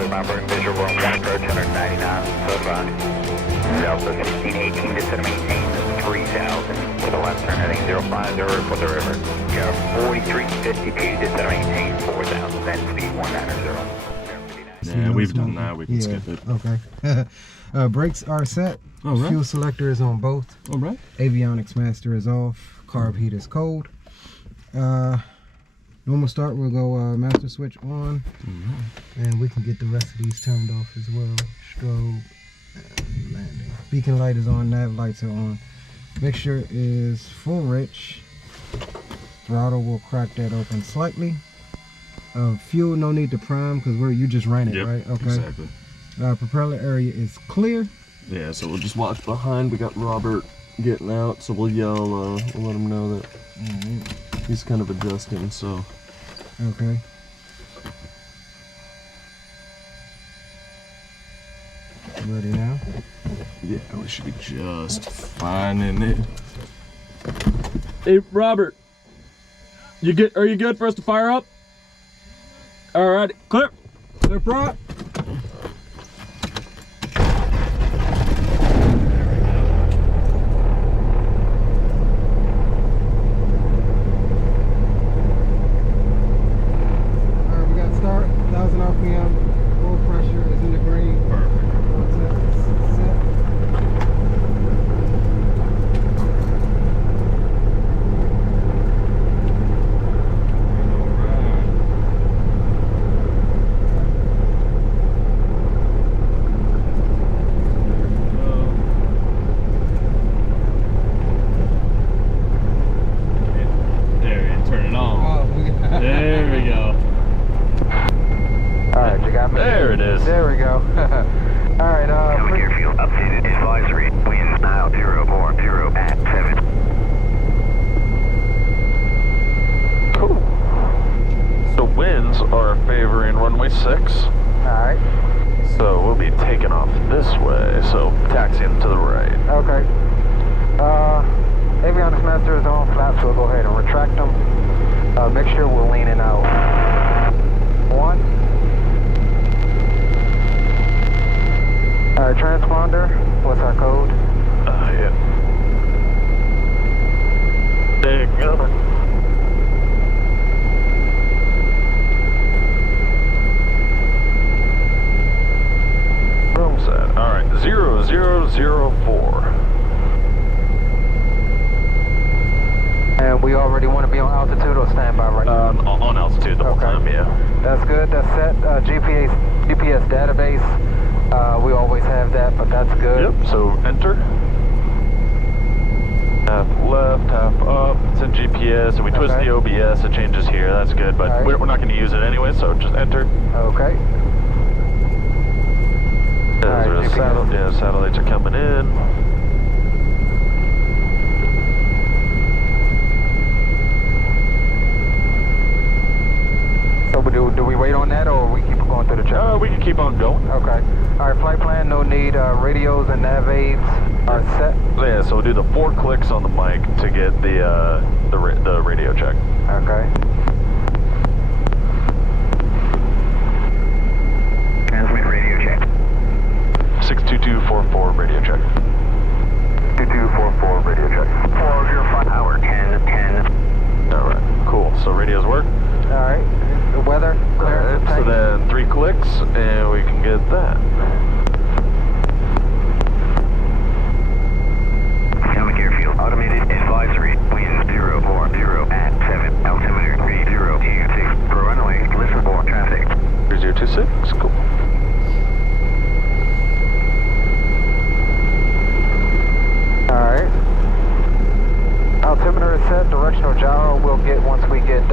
Clear operating visual, run 1 approach, 199, so far. Delta 1618, descend to maintain 3000 with a left turn heading 050 for the river. Go 4352, descend to maintain 4000, then speed 190. Yeah, we've done that. We can skip it. Okay. Brakes are set. All right. Fuel selector is on both. All right. Avionics master is off. Carb heat is cold. Normal start, we'll go master switch on. And we can get the rest of these turned off as well. Strobe and landing. Beacon light is on, nav lights are on. Mixture is full rich. Throttle will crack that open slightly. Fuel, no need to prime because you just ran it, right? Okay. Exactly. Propeller area is clear. Yeah, so we'll just watch behind. We got Robert getting out, so we'll yell, we'll let him know that he's kind of adjusting, so. Okay. Ready now? Yeah, we should be just fine in it. Hey, Robert. Are you good for us to fire up? All right, clear. Clear prop. There it is. There we go. Alright, Potomac Airfield, updated advisory. Wind now 040 at 7. Cool. So winds are favoring runway 6. Alright. So we'll be taking off this way, so taxiing to the right. Okay. Avionics master is on flaps, so we'll go ahead and retract them. Make sure we're leaning out. 1. Alright, transponder, what's our code? Yeah. There you go. Room set. Alright, 0004. And we already want to be on altitude or standby right now? On altitude the whole time, yeah. That's good, that's set. GPS database. We always have that, but that's good. Yep, so enter. Half left, half up. It's in GPS, and we twist the OBS, it changes here. That's good, but we're not going to use it anyway, so just enter. Okay. Satellites are coming in. So do we wait on that, or we keep going through the channel? We can keep on going. Okay. All right, flight plan, no need. Radios and nav aids are set. Yeah, so we'll do the 4 clicks on the mic to get the radio check. Okay. Transmit radio check. 62244 radio check. 2244 radio check. 405 hour 1010. All right, cool. So radios work. All right. The weather clear. Right, so then 3 clicks and we can get that. Potomac Airfield, automated advisory. Wind 040 at 7. Altimeter 3026. For runway, listen for traffic. 3026, cool. All right. Altimeter is set. Directional gyro we'll get once we get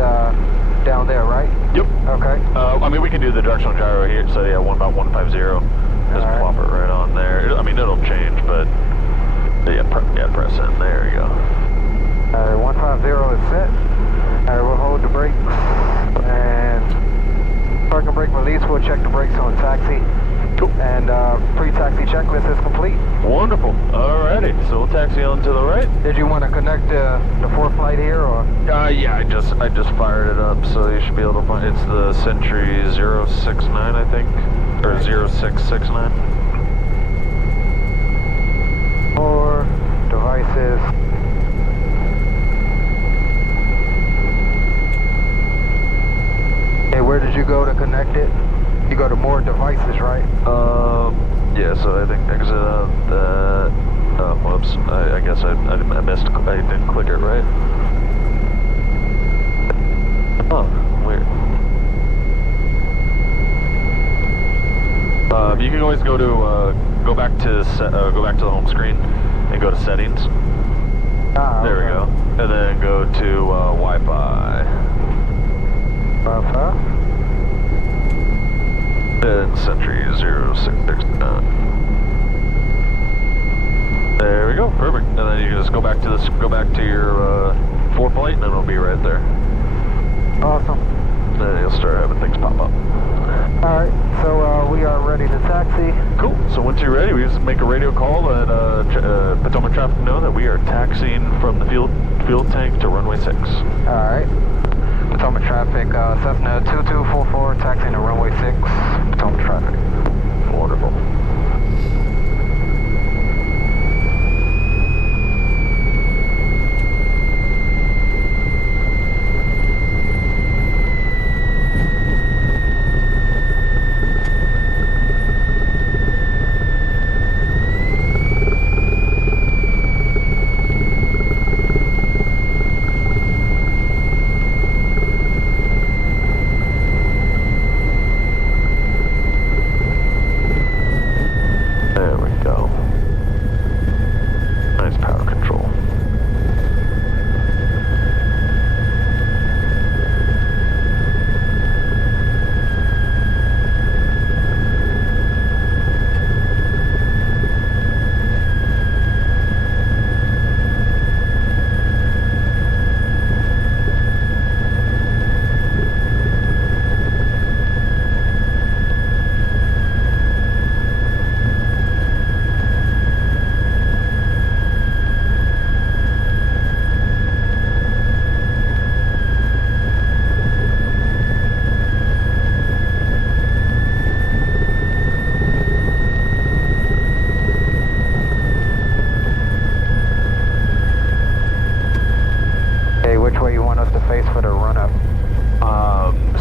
down there, right? Yep. Okay. I mean, we can do the directional gyro here, so yeah, about 150. Just plop it right on there. I mean, it'll change, but yeah, press in. There you go. Alright, 150 is set. Alright, we'll hold the brakes. And parking brake release, we'll check the brakes on taxi. Cool. And pre-taxi checklist is complete. Wonderful. Alrighty, so we'll taxi on to the right. Did you want to connect the 4th flight here, or? Yeah, I just fired it up, so you should be able to find. It's the Century 069, I think. Or 0669. More devices. Hey, where did you go to connect it? You go to more devices, right? Yeah, so I think exit out that. Oh, whoops. I guess I missed. I didn't click it right. Oh, weird. You can always go to go back to the home screen and go to settings. Ah, There we go. And then go to Wi-Fi. Wi-Fi. And Century 0669. There we go, perfect. And then you can just go back to your four plate, and it'll be right there. Awesome. Then you'll start having things pop up. Alright, so we are ready to taxi. Cool. So once you're ready, we just make a radio call, let Potomac traffic know that we are taxiing from the fuel tank to runway 6. Alright. Potomac traffic, Cessna 2244, taxiing to runway 6. Potomac traffic. Wonderful.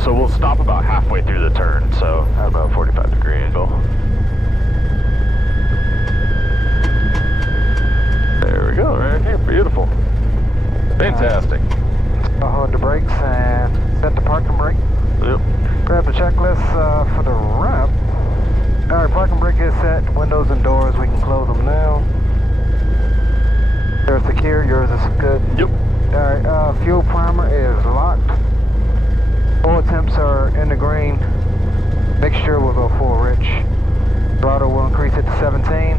So we'll stop about halfway through the turn, so about a 45-degree angle. There we go, right here, beautiful. Fantastic. I'll hold the brakes and set the parking brake. Yep. Grab the checklist for the ramp. Alright, parking brake is set, windows and doors, we can close them now. They're secure, yours is good. Yep. Alright, fuel primer is locked. Oil temps are in the green. Mixture will go full rich. Throttle will increase it to 17.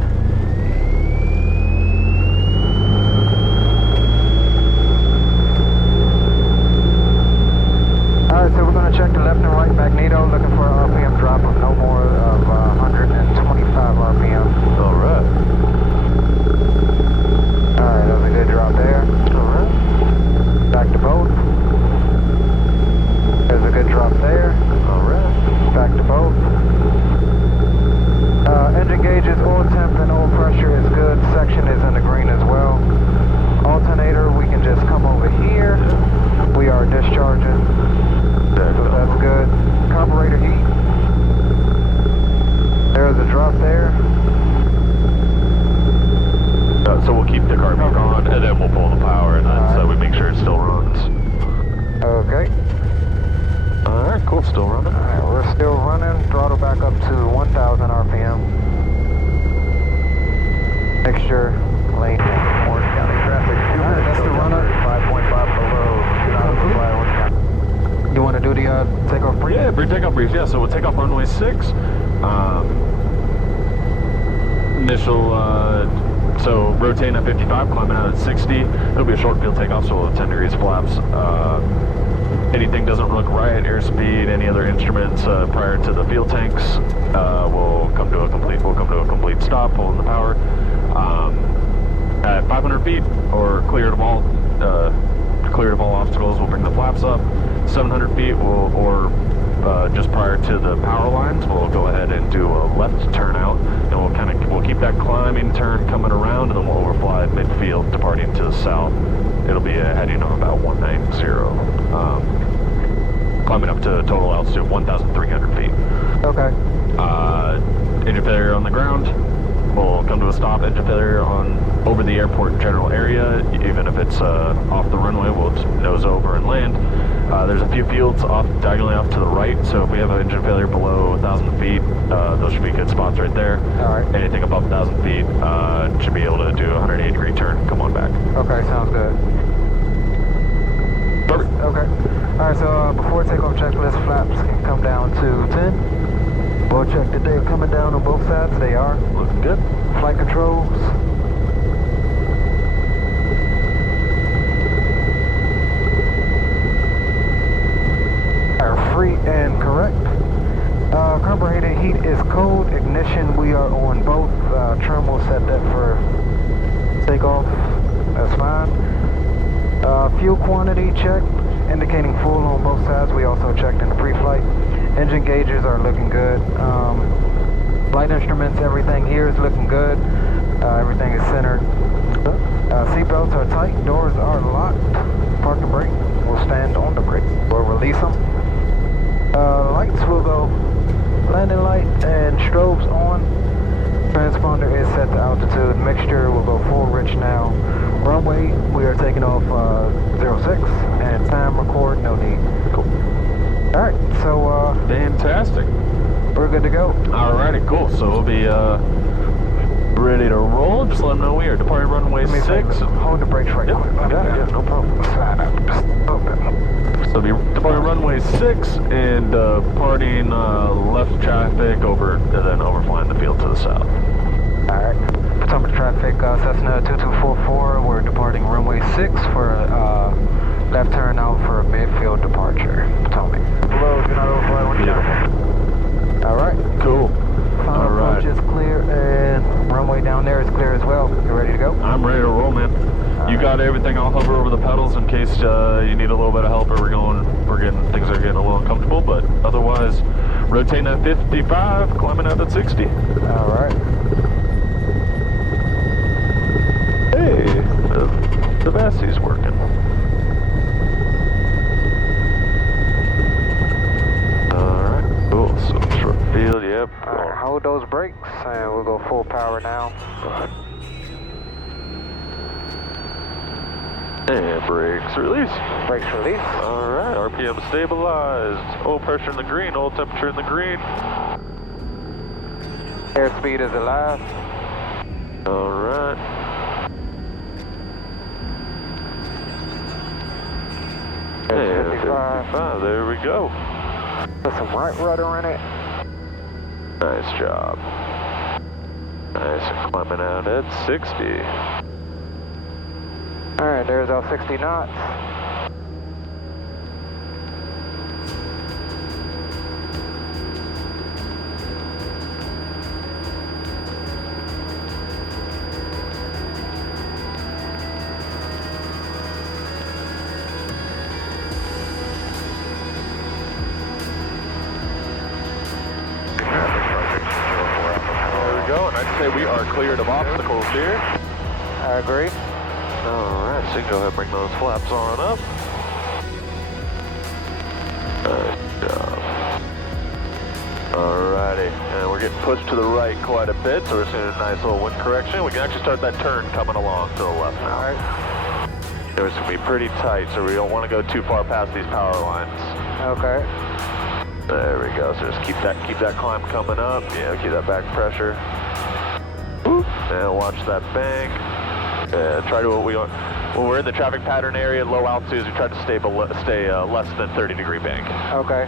Alright, so we're going to check the left and right magneto, looking for an RPM drop of no more of 125 RPM. Alright. Alright, that was a good drop there. Alright. Back to both. There's a good drop there. Alright. Back to both. Engine gauges, oil temp, and oil pressure is good. Section is in the green as well. Alternator, we can just come over here. We are discharging. So that's good. Carburetor heat. There's a drop there. So we'll keep the carburetor on, and then we'll pull the power, and then so we make sure it still runs. Okay. Alright, cool, still running. Alright, we're still running. Throttle back up to 1,000 RPM. Mixture, lane. Orange County traffic, 2 minutes. That's the runner. 5.5 below. You want to do the takeoff brief? Yeah, brief takeoff brief, yeah, so we'll take off runway 6. Initial, so rotating at 55, climbing out at 60. It'll be a short field takeoff, so we'll have 10 degrees flaps. Anything doesn't look right, airspeed, any other instruments prior to the fuel tanks, will come to a complete stop, pulling the power. At 500 feet or cleared of all obstacles, we'll bring the flaps up. 700 feet or just prior to the power lines. We'll go ahead and do a left turnout, and we'll keep that climbing turn coming around, and then we'll overfly at midfield, departing to the south. It'll be heading on about 190, climbing up to a total altitude of 1,300 feet. Okay. Engine failure on the ground. We'll come to a stop. Engine failure over the airport general area. Even if it's off the runway, we'll just nose over and land. There's a few fields diagonally off to the right, so if we have an engine failure below 1,000 feet, those should be good spots right there. All right. Anything above 1,000 feet should be able to do a 180-degree turn. Come on back. Okay, sounds good. Perfect. Okay. All right, so before takeoff checklist, flaps can come down to 10. We'll check that they're coming down on both sides. They are. Looking good. Flight controls. Are free and correct. Carburetor heat is cold. Ignition, we are on both. Trim will set that for takeoff. That's fine. Fuel quantity check, indicating full on both sides. We also checked in the pre-flight. Engine gauges are looking good. Flight instruments, everything here is looking good. Everything is centered. Seatbelts are tight. Doors are locked. Park and brake. We'll stand on the brakes. We'll release them. Lights will go landing light and strobes on. Transponder is set to altitude. Mixture will go full rich now. Runway, we are taking off 06 and time record, no need. Cool. Alright, so Fantastic. we're good to go. Alrighty, cool. So we'll be ready to roll. Just let them know we are departing runway 6. Hold the brakes right quick. Yeah, no problem. Slide up. Just open. So we'll be departing runway 6 and departing left traffic over, and then overflying the field to the south. Alright. Potomac traffic, Cessna 2244. We're departing runway 6 for left turn out for a midfield departure. Potomac. Below, do not overfly when you're Alright. Cool. Final approach is clear, and runway down there is clear as well. You ready to go? I'm ready to roll, man. You got everything. I'll hover over the pedals in case you need a little bit of help, or things are getting a little uncomfortable, but otherwise, rotating at 55, climbing out at 60. Alright. Hey, the Vasi's working. Alright, cool. So short field, yep. Alright, hold those brakes, and we'll go full power now. And brakes release. Brakes release. Alright, RPM stabilized. Oil pressure in the green, oil temperature in the green. Airspeed is alive. Alright. And 55, there we go. Put some right rudder in it. Nice job. Nice, climbing out at 60. Alright, there's our 60 knots. There we go, and I'd say we are cleared of obstacles here. I agree. Alright, so you can go ahead and bring those flaps on up. Nice job. Alrighty, and we're getting pushed to the right quite a bit, so we're seeing a nice little wind correction. We can actually start that turn coming along to the left now. Alright. It's going to be pretty tight, so we don't want to go too far past these power lines. Okay. There we go, so just keep that climb coming up. Yeah, keep that back pressure. And watch that bank. Try to when we're in the traffic pattern area, low altitudes, we try to stay less than 30-degree bank. Okay.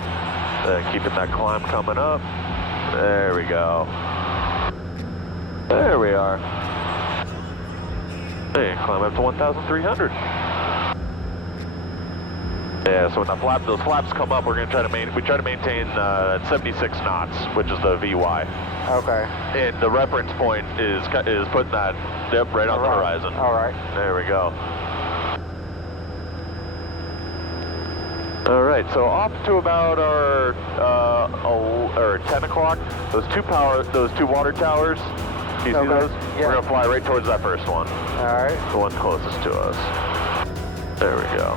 Keeping that climb coming up. There we go. There we are. Hey, climb up to 1,300. Yeah, so when those flaps come up, we're gonna try to maintain 76 knots, which is the VY. Okay. And the reference point is putting that right on the horizon. All right. There we go. All right, so off to about our 10 o'clock. Those two water towers. Do you see those? Yeah. We're gonna fly right towards that first one. All right. The one closest to us. There we go.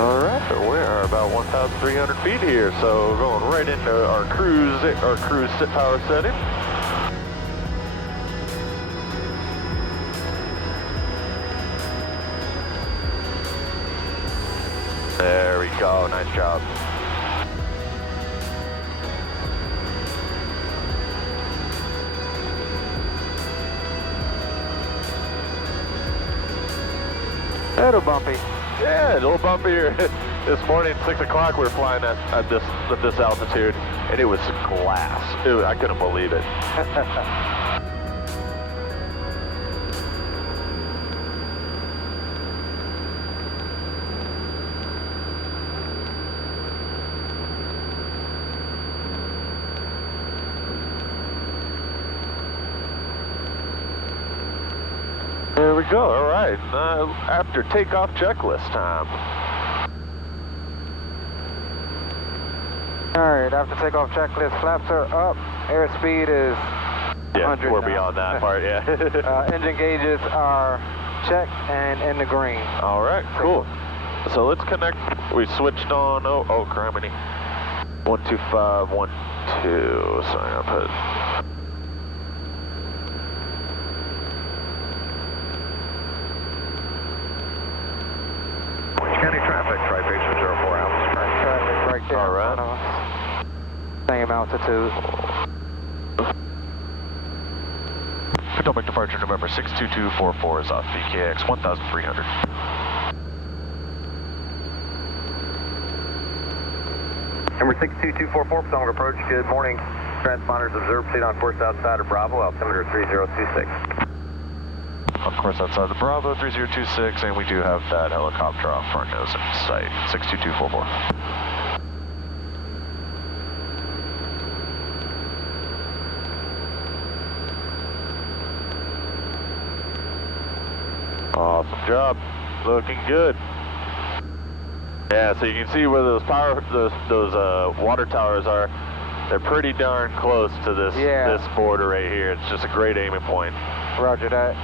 All right, we are about 1,300 feet here, so we're going right into our cruise sit power setting. There we go, nice job. A little bumpy. Yeah, a little bumpier. This morning, 6 o'clock, we were flying at this altitude, and it was glass. I couldn't believe it. There we go, all right. After takeoff checklist time. All right, after takeoff checklist, flaps are up, airspeed is Yeah, 100 we're now. beyond that part, yeah. Engine gauges are checked and in the green. All right, cool. So let's connect. We switched on, oh, criminy. 12512, so I'm gonna put. County traffic, tri-facer 04 out. Traffic right there All right. in front of us. Same altitude. Potomac departure November 62244 is off VKX 1,300. Number 62244, Potomac approach, good morning. Transponders observed, fleet on course outside of Bravo, altimeter 3026. On course outside the Bravo 3026, and we do have that helicopter off front nose in sight, 62244. Awesome job, looking good. Yeah, so you can see where those water towers are. They're pretty darn close to this this border right here. It's just a great aiming point. Roger that.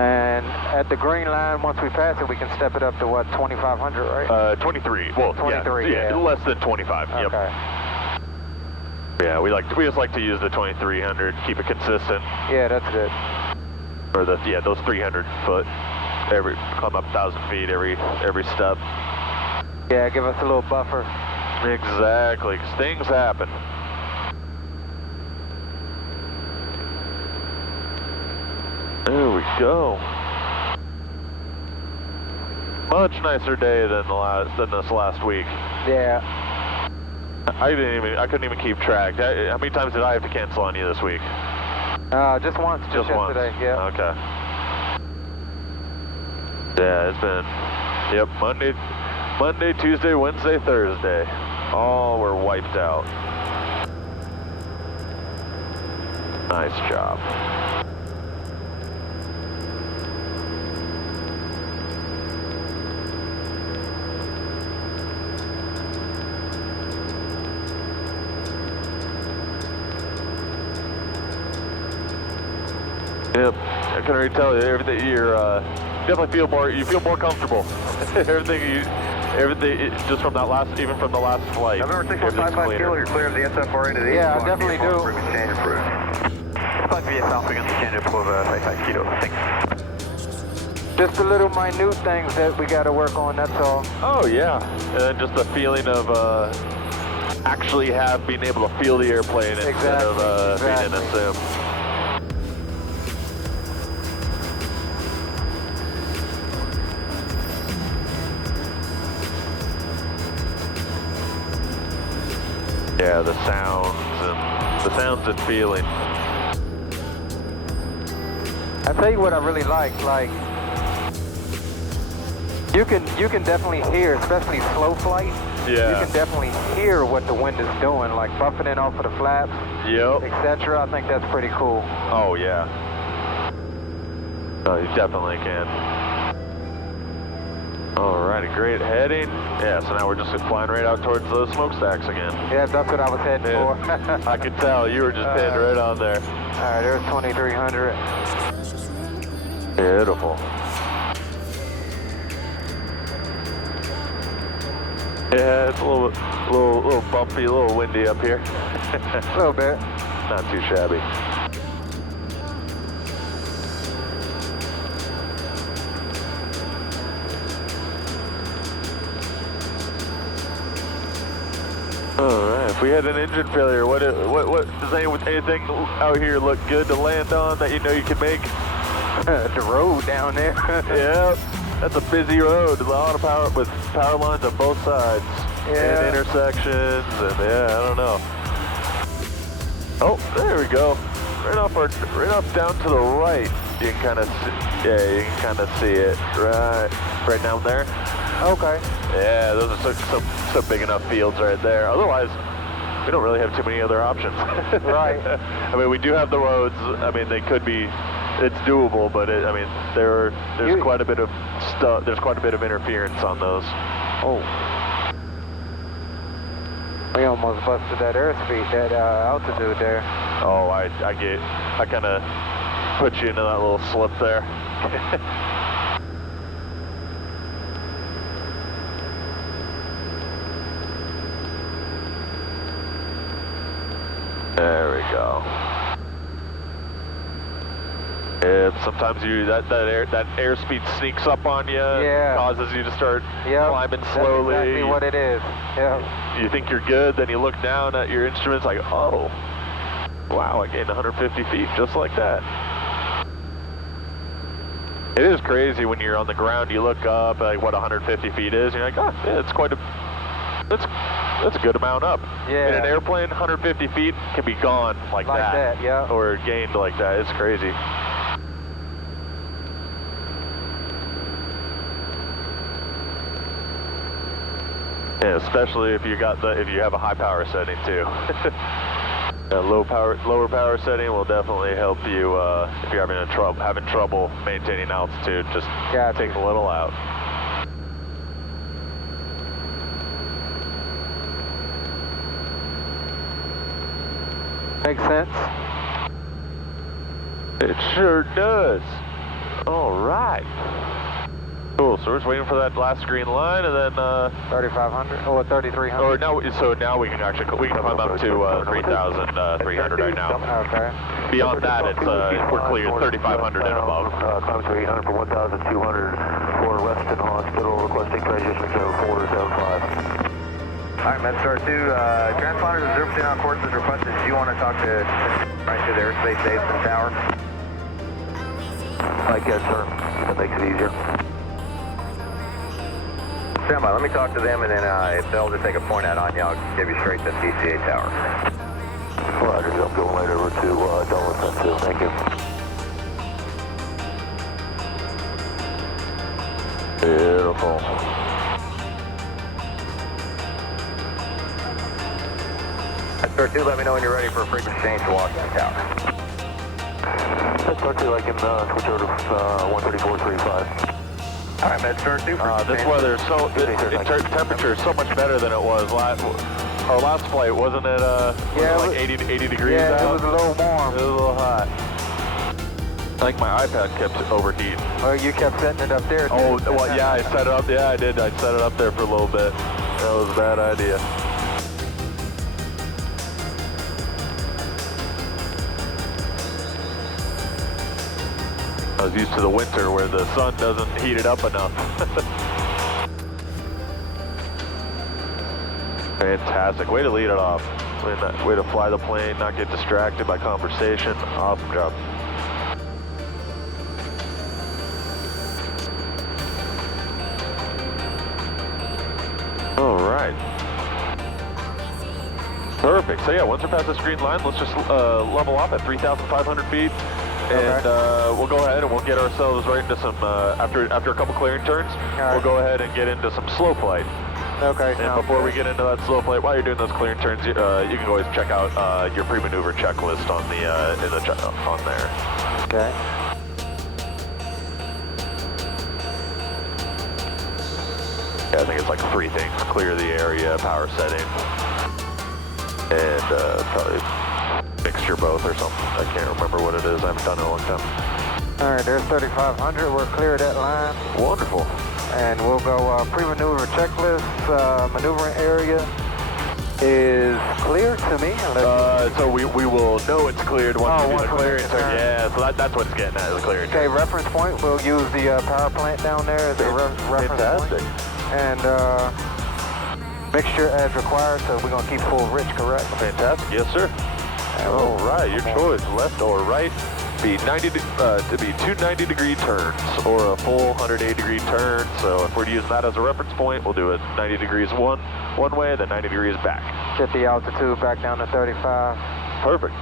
And at the green line, once we pass it, we can step it up to what, 2,500, right? 23. Well, 23, yeah. less than 25. Yep. Okay. Yeah, we just like to use the 2,300, keep it consistent. Yeah, that's good. Or those 300 foot. Come up 1,000 feet every step. Yeah, give us a little buffer. Exactly, 'cause things happen. There we go. Much nicer day than this last week. Yeah. I couldn't even keep track. How many times did I have to cancel on you this week? Just once, just yesterday. Once. Yeah. Okay. Yeah, it's been Monday, Tuesday, Wednesday, Thursday. All were wiped out. Nice job. Yep, I can already tell you everything. You're definitely feel more comfortable. everything just from that last, even from the last flight. November 6155 kilo, you're clear of the SFRA to the Yeah, I definitely do. Exchange approved. 5 VSL, begin the exchange approved, 55 kilo, thanks. Just the little minute things that we got to work on, that's all. Oh yeah, and then just the feeling of actually being able to feel the airplane instead of being in a sim. Yeah, the sounds and feeling. I tell you what I really like You can definitely hear, especially slow flight. Yeah. You can definitely hear what the wind is doing, like buffeting off of the flaps, Yep. etc. I think that's pretty cool. Oh, yeah. Oh, you definitely can. Alrighty, great heading. Yeah, so now we're just flying right out towards the smokestacks again. Yeah, that's what I was heading for. I could tell, you were just pinned right on there. Alright, there's 2300. Beautiful. Yeah, it's a little bumpy, a little windy up here. A little bit. Not too shabby. Alright, if we had an engine failure, what does anything out here look good to land on that you know you can make? The road down there. Yeah, that's a busy road. A lot of power with power lines on both sides. Yeah. And intersections, and yeah, I don't know. Oh, there we go. Right off down to the right. You can kind of see it. Right down there. Okay. Yeah, those are some big enough fields right there. Otherwise, we don't really have too many other options. Right. I mean, we do have the roads. I mean, they could be. It's doable, but there's quite a bit of stuff. There's quite a bit of interference on those. Oh. We almost busted that airspeed, that altitude there. Oh, I kind of put you into that little slip there. There we go. Yeah, sometimes that airspeed sneaks up on you, Yeah. causes you to start climbing slowly. That's exactly what it is. Yeah. You think you're good, then you look down at your instruments like, oh, wow, I gained 150 feet just like that. It is crazy when you're on the ground, you look up like what 150 feet is, and you're like, oh, yeah, that's a good amount up. Yeah. In an airplane, 150 feet can be gone like that. Yeah. Or gained like that. It's crazy. Yeah, especially if you have a high power setting too. Lower power setting will definitely help you if you're having trouble maintaining altitude. Just take a little out. Makes sense. It sure does. All right. Cool. So we're just waiting for that last green line, and then 3,500 or 3,300. or now we can climb up to 3,300 right now. Okay. Beyond that, it's we're clear 3,500 and above. Climb to 800 for 1,200 for Weston Hospital, requesting transition to 475. Alright, MedStar 2, transponders at 0% on course is requested. Do you want to talk to right to the airspace Davidson Tower? I guess, sir. That makes it easier. Stand by, let me talk to them, and then if they'll just take a point out on you, I'll give you straight to TCA Tower. Roger, I'm going right over to Dulles 2. Thank you. Beautiful. MedStar 2, let me know when you're ready for a frequency change to Washington Tower. MedStar 2, I can switch over to 134.35. Alright, MedStar 2. This weather is temperature is so much better than it was our last flight, wasn't it? Like 80 degrees Yeah, out? it was a little warm. It was a little hot. I think my iPad kept overheating. Oh, you kept setting it up there. Oh, well, yeah, I set it up. Yeah, I did. I set it up there for a little bit. That was a bad idea. I was used to the winter where the sun doesn't heat it up enough. Fantastic. Way to lead it off. Way to fly the plane, not get distracted by conversation. Awesome job. All right. Perfect. So yeah, once we're past this green line, let's just level off at 3,500 feet. and we'll go ahead and we'll get ourselves right into some, after a couple clearing turns, we'll go ahead and get into some slow flight. Okay. And before we get into that slow flight, while you're doing those clearing turns, you can always check out your pre-maneuver checklist on the on there. Okay. Yeah, I think it's like 3 things: clear the area, power setting, and probably mixture both or something. I can't remember what it is. I haven't done it in a long time. All right, there's 3,500. We're clear of that line. Wonderful. And we'll go pre-maneuver checklist. Maneuvering area is clear to me. So we will know it's cleared once we do the once clearing we turn. Yeah, so that's what it's getting at, the clearing Okay, turn. reference point. We'll use the power plant down there as a reference Fantastic. point. And mixture as required, so we're going to keep full rich, correct? Fantastic. Yes, sir. All right, your choice, left or right. Be 90 to be 2 90-degree turns or a full 180-degree turn. So if we're using that as a reference point, we'll do it 90 degrees one way, then 90 degrees back. Get the altitude back down to 35. Perfect.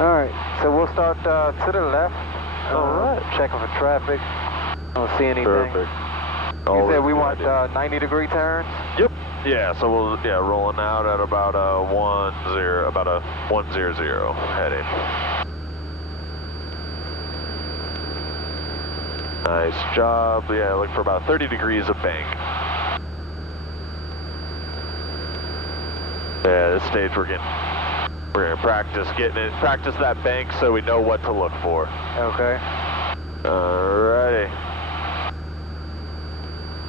All right, so we'll start to the left. All right. Checking for traffic. Don't see anything. Perfect. You said we want 90-degree turns? Yep. Yeah, so we'll rolling out at about a 100 heading. Nice job. Yeah, look for about 30 degrees of bank. Yeah, this stage we're gonna practice that bank so we know what to look for. Okay. Alrighty.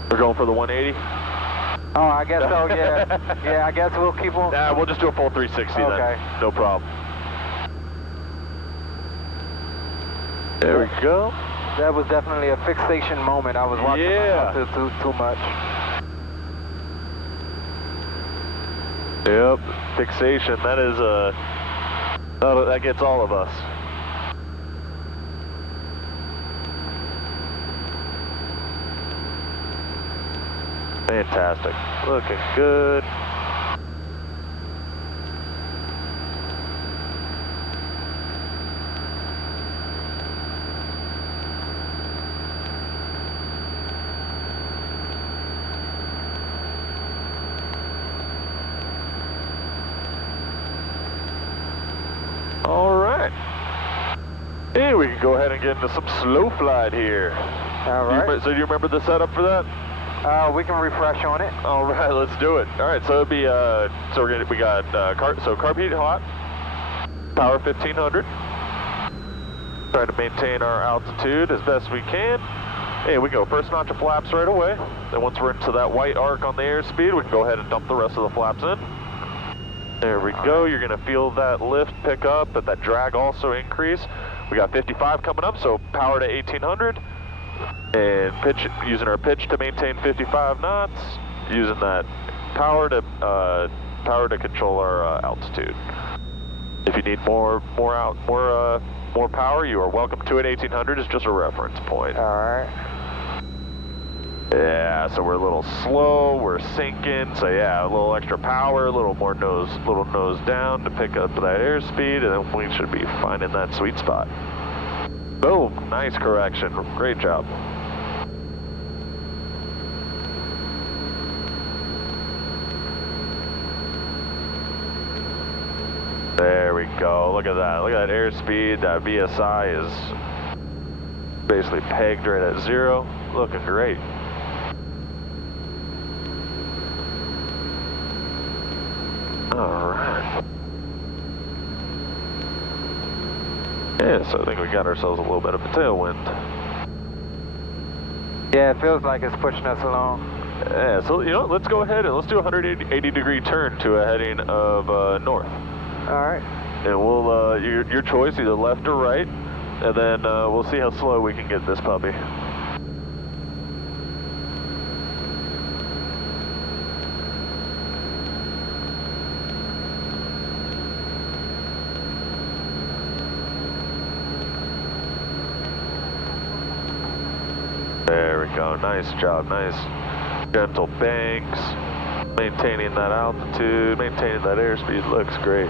We're going for the 180? Oh, I guess so, yeah. Yeah, I guess we'll keep on. Nah, we'll just do a full 360 Okay. then. No problem. There we go. That was definitely a fixation moment. I was watching my altitude too much. Yep, fixation. That is that gets all of us. Fantastic. Looking good. All right. Hey, we can go ahead and get into some slow flight here. All right. So do you remember the setup for that? We can refresh on it. All right, let's do it. All right, so it'd be we got carb heat hot, power 1500. Try to maintain our altitude as best we can. Hey, we go first notch of flaps right away. Then once we're into that white arc on the airspeed, we can go ahead and dump the rest of the flaps in. There we go. You're gonna feel that lift pick up, but that drag also increase. We got 55 coming up, so power to 1800. And pitch, using our pitch to maintain 55 knots, using that power to control our altitude. If you need more power, you are welcome to it. 1800 is just a reference point. All right. Yeah, so we're a little slow, we're sinking, so yeah, a little extra power, a little nose down to pick up that airspeed, and then we should be finding that sweet spot. Boom, nice correction, great job. There we go, look at that airspeed, that VSI is basically pegged right at 0, looking great. Alright. Yeah, so I think we got ourselves a little bit of a tailwind. Yeah, it feels like it's pushing us along. Yeah, so you know, let's go ahead and let's do a 180-degree turn to a heading of north. All right. And we'll, your choice, either left or right, and then we'll see how slow we can get this puppy. There we go, nice job, nice gentle banks. Maintaining that altitude, maintaining that airspeed looks great.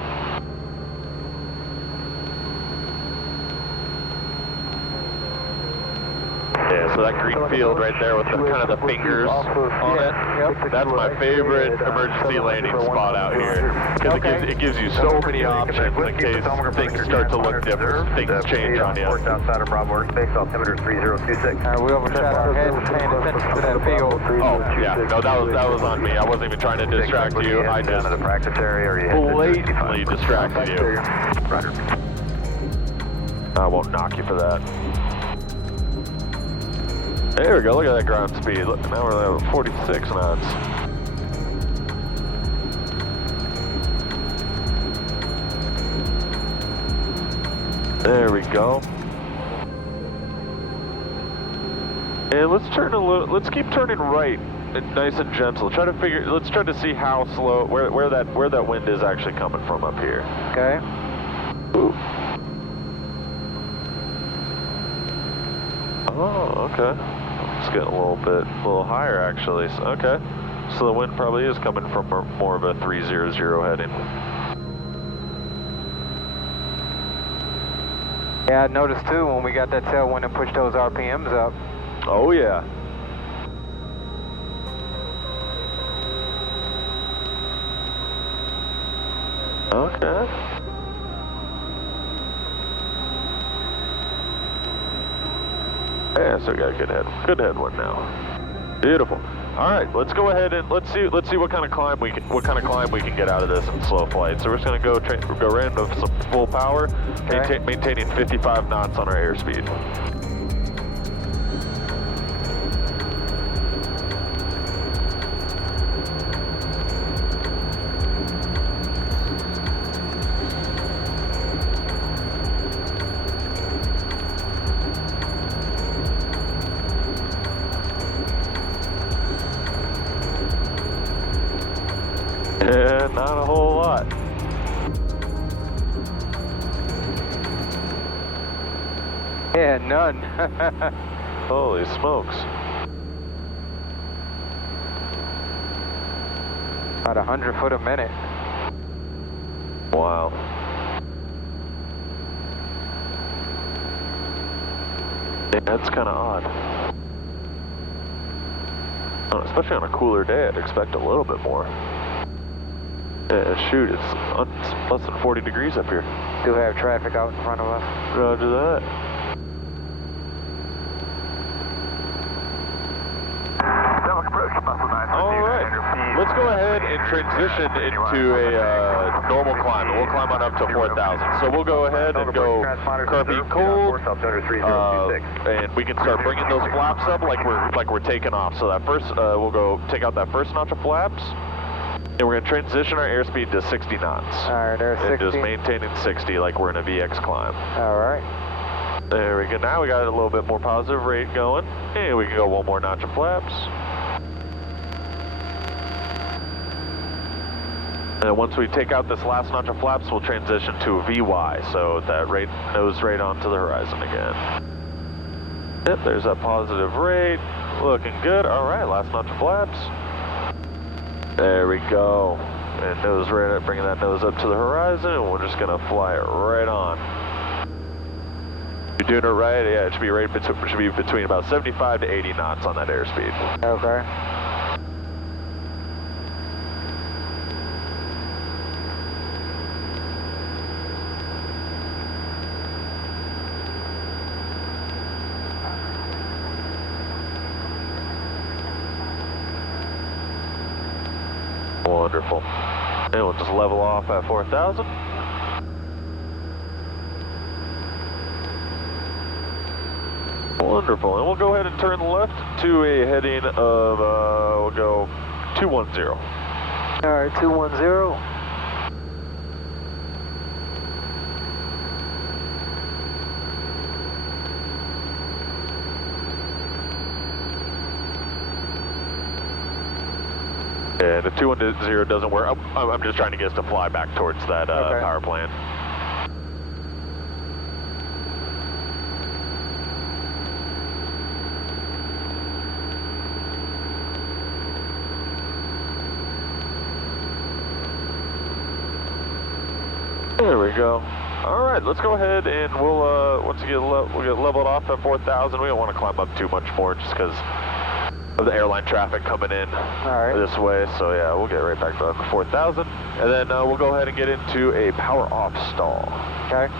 Yeah, so that green field right there with the, kind of the fingers on it, that's my favorite emergency landing spot out here. Because it gives you so many options in case things start to look different, things change on you. Outside of Bravo Airspace, altimeter 3026. We overshot our heads, paying attention to that field. Oh, yeah, no, that was on me. I wasn't even trying to distract you. I just the practice area, blatantly distracted you. Roger. I won't knock you for that. There we go, look at that ground speed. Look, now we're at 46 knots. There we go. And let's keep turning right, and nice and gentle. Let's try to see how slow, where that wind is actually coming from up here. Okay. Ooh. Oh, okay. It's getting a little higher actually. So, okay. So the wind probably is coming from more of a 300 heading. Yeah, I noticed too when we got that tailwind and pushed those RPMs up. Oh yeah. Okay. Yeah, so we got a good headwind now. Beautiful. All right, let's go ahead and let's see what kind of climb we can get out of this in slow flight. So we're just gonna go right into some full power, okay. Maintaining 55 knots on our airspeed. Yeah, not a whole lot. Yeah, none. Holy smokes. About 100 foot a minute. Wow. Yeah, that's kind of odd. Oh, especially on a cooler day, I'd expect a little bit more. Yeah, shoot, it's less than 40 degrees up here. Do have traffic out in front of us. Roger that. All right, let's go ahead and transition into a normal climb. We'll climb on up to 4,000. So we'll go ahead and go carpet cold, and we can start bringing those flaps up like we're taking off. So that first, we'll go take out that first notch of flaps. And we're going to transition our airspeed to 60 knots. All right, there's 60. And just maintaining 60 like we're in a VX climb. All right. There we go. Now we got a little bit more positive rate going. And we can go one more notch of flaps. And once we take out this last notch of flaps, we'll transition to a VY. So that rate nose right onto the horizon again. Yep, there's that positive rate. Looking good. All right, last notch of flaps. There we go. And nose right up, bringing that nose up to the horizon, and we're just gonna fly it right on. You're doing it right, yeah, it should be between about 75 to 80 knots on that airspeed. Okay. Wonderful. And we'll just level off at 4,000. Wonderful. And we'll go ahead and turn left to a heading of, we'll go 210. All right, 210. And if 210 doesn't work, I'm just trying to get us to fly back towards that okay. power plant. There we go. All right, let's go ahead and we'll once we we'll get leveled off at 4,000. We don't want to climb up too much more just because of the airline traffic coming in this way. So yeah, we'll get right back to 4,000, and then we'll go ahead and get into a power off stall. Okay.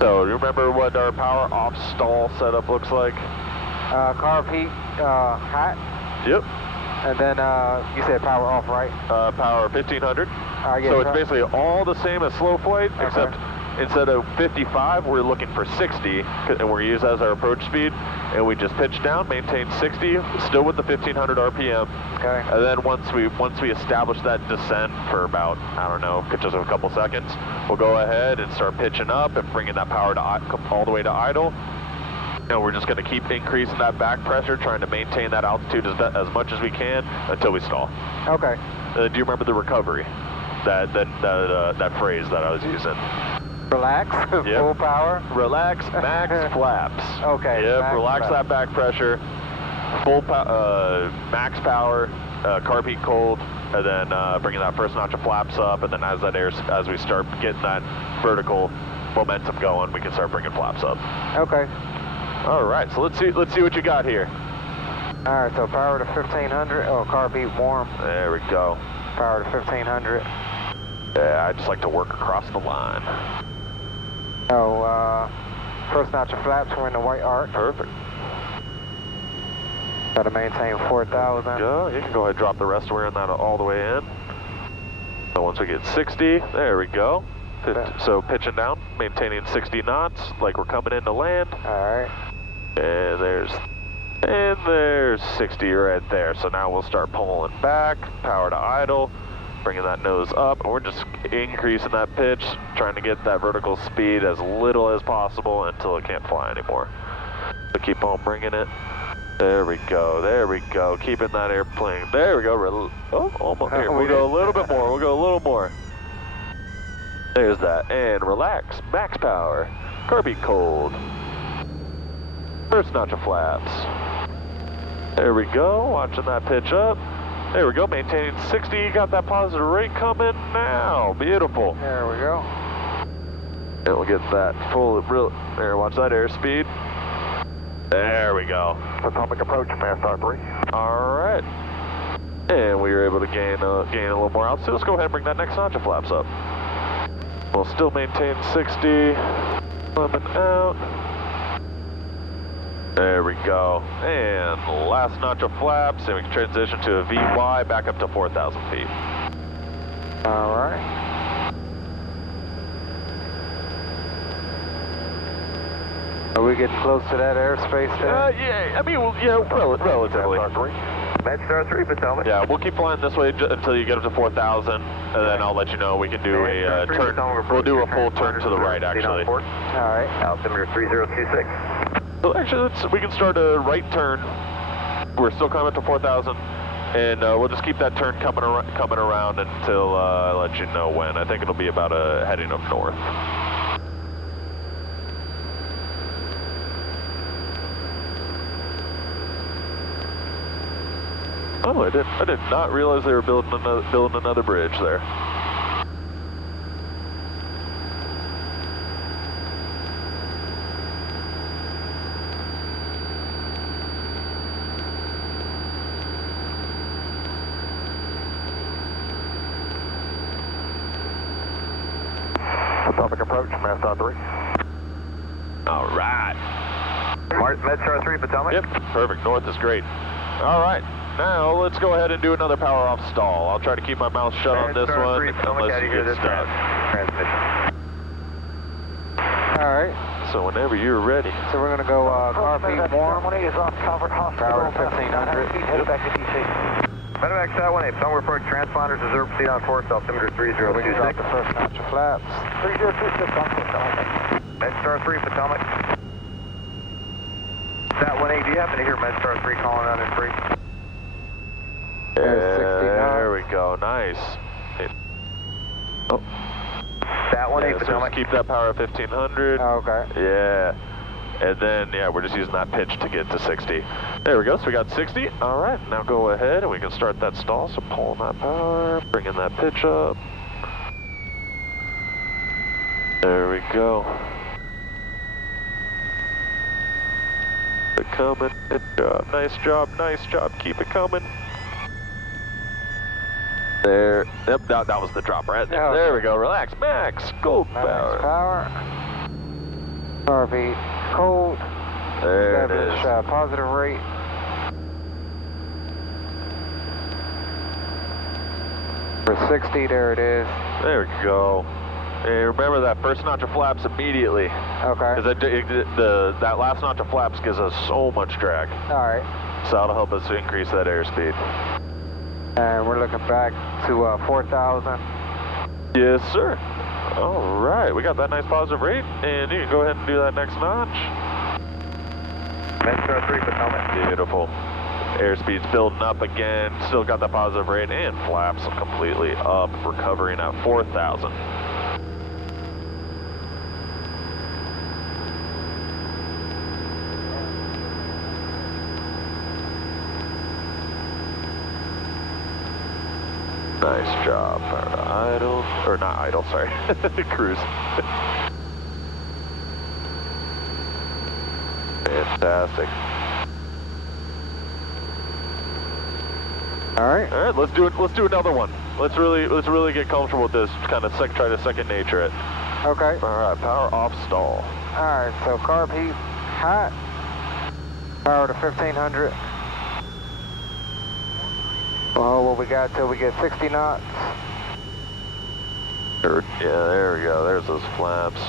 So do you remember what our power off stall setup looks like? Carb heat, hot. Yep. And then you said power off, right? Power 1500. Yeah, So it's basically all the same as slow flight, except instead of 55, we're looking for 60, and we're used as our approach speed. And we just pitch down, maintain 60, still with the 1500 RPM. Okay. And then once we establish that descent for about, I don't know, just a couple seconds, we'll go ahead and start pitching up and bringing that power to all the way to idle. And we're just going to keep increasing that back pressure, trying to maintain that altitude as much as we can until we stall. Okay. Do you remember the recovery? That phrase that I was using. Relax, full power. Relax, max flaps. Okay. Yep, relax that back pressure. Full max power, carb heat cold, and then bringing that first notch of flaps up, and then as we start getting that vertical momentum going, we can start bringing flaps up. Okay. All right, so let's see what you got here. All right, so power to 1500. Oh, carb heat warm. There we go. Power to 1500. Yeah, I just like to work across the line. Oh, first notch of flaps, we're in the white arc. Perfect. Got to maintain 4,000. Go. You can go ahead and drop the rest. We're in that all the way in. So once we get 60, there we go. So pitching down, maintaining 60 knots, like we're coming in to land. All right. And there's 60 right there. So now we'll start pulling back, power to idle, bringing that nose up, and we're just increasing that pitch, trying to get that vertical speed as little as possible until it can't fly anymore. So keep on bringing it. There we go, keeping that airplane. There we go, almost here. We'll go a little bit more, There's that, and relax, max power, carb heat cold. First notch of flaps. There we go, watching that pitch up. There we go, maintaining 60, you got that positive rate coming now. Beautiful. There we go. And we'll get that full, there, watch that airspeed. There we go. Potomac approach, mass R3. All right. And we were able to gain a little more altitude. Let's go ahead and bring that next notch of flaps up. We'll still maintain 60, coming out. There we go. And last notch of flaps, and we can transition to a VY back up to 4,000 feet. All right. Are we getting close to that airspace there? Yeah, I mean, relatively. MedStar 3, Potomac. Yeah, we'll keep flying this way until you get up to 4,000, and then I'll let you know we can do a turn. We'll do a full turn to the right, actually. All right. Altimeter 3026. So actually, we can start a right turn. We're still coming up to 4,000, and we'll just keep that turn coming around until I let you know when. I think it'll be about heading up north. Oh, I did not realize they were building another bridge there. Potomac approach, mass R3. All right. MedStar 3, Potomac. Yep, perfect. North is great. All right. Now, let's go ahead and do another power off stall. I'll try to keep my mouth shut on this one unless you get stuck. Transmission. All right. So whenever you're ready. So we're going to go carb heat warm. Power to 1,500. Head back to DC. Medevac Sat 1-8, Potomac approach, transponders, reserve seat on course, altimeter 3026. We can drop the first notch of flaps. 3026 on Potomac. MedStar 3, Potomac. Sat 1-8, do you happen to hear MedStar 3 calling out in free? There we go, nice. Oh. Sat 1-8, So Potomac. just keep that power at 1,500. Oh, okay. Yeah. And then, yeah, we're just using that pitch to get to 60. There we go, so we got 60. All right, now go ahead and we can start that stall. So pulling that power, bringing that pitch up. There we go. Keep it coming. Good job. Nice job. Nice job. Keep it coming. There. Yep, that was the drop right there. Yeah, There we go. Relax. Max. Gold power. Power. RV cold. There it Establish is. positive rate. For 60, there it is. There we go. Hey, remember that first notch of flaps immediately. Okay. Because that last notch of flaps gives us so much drag. Alright. So that'll help us increase that airspeed. And we're looking back to 4,000. Yes, sir. All right, we got that nice positive rate, and you can go ahead and do that next notch. Metro 3 Potomac. Beautiful. Airspeed's building up again. Still got that positive rate, and flaps completely up. Recovering at 4,000. Nice job. Idle, or not idle, sorry. Cruise. Fantastic. All right. All right, let's do it. Let's do another one. Let's really get comfortable with this. Kind of try to second nature it. Okay. All right, power off stall. All right. So carb heat hot. Power to 1500. Well, what we got till we get 60 knots. Yeah, there we go. There's those flaps.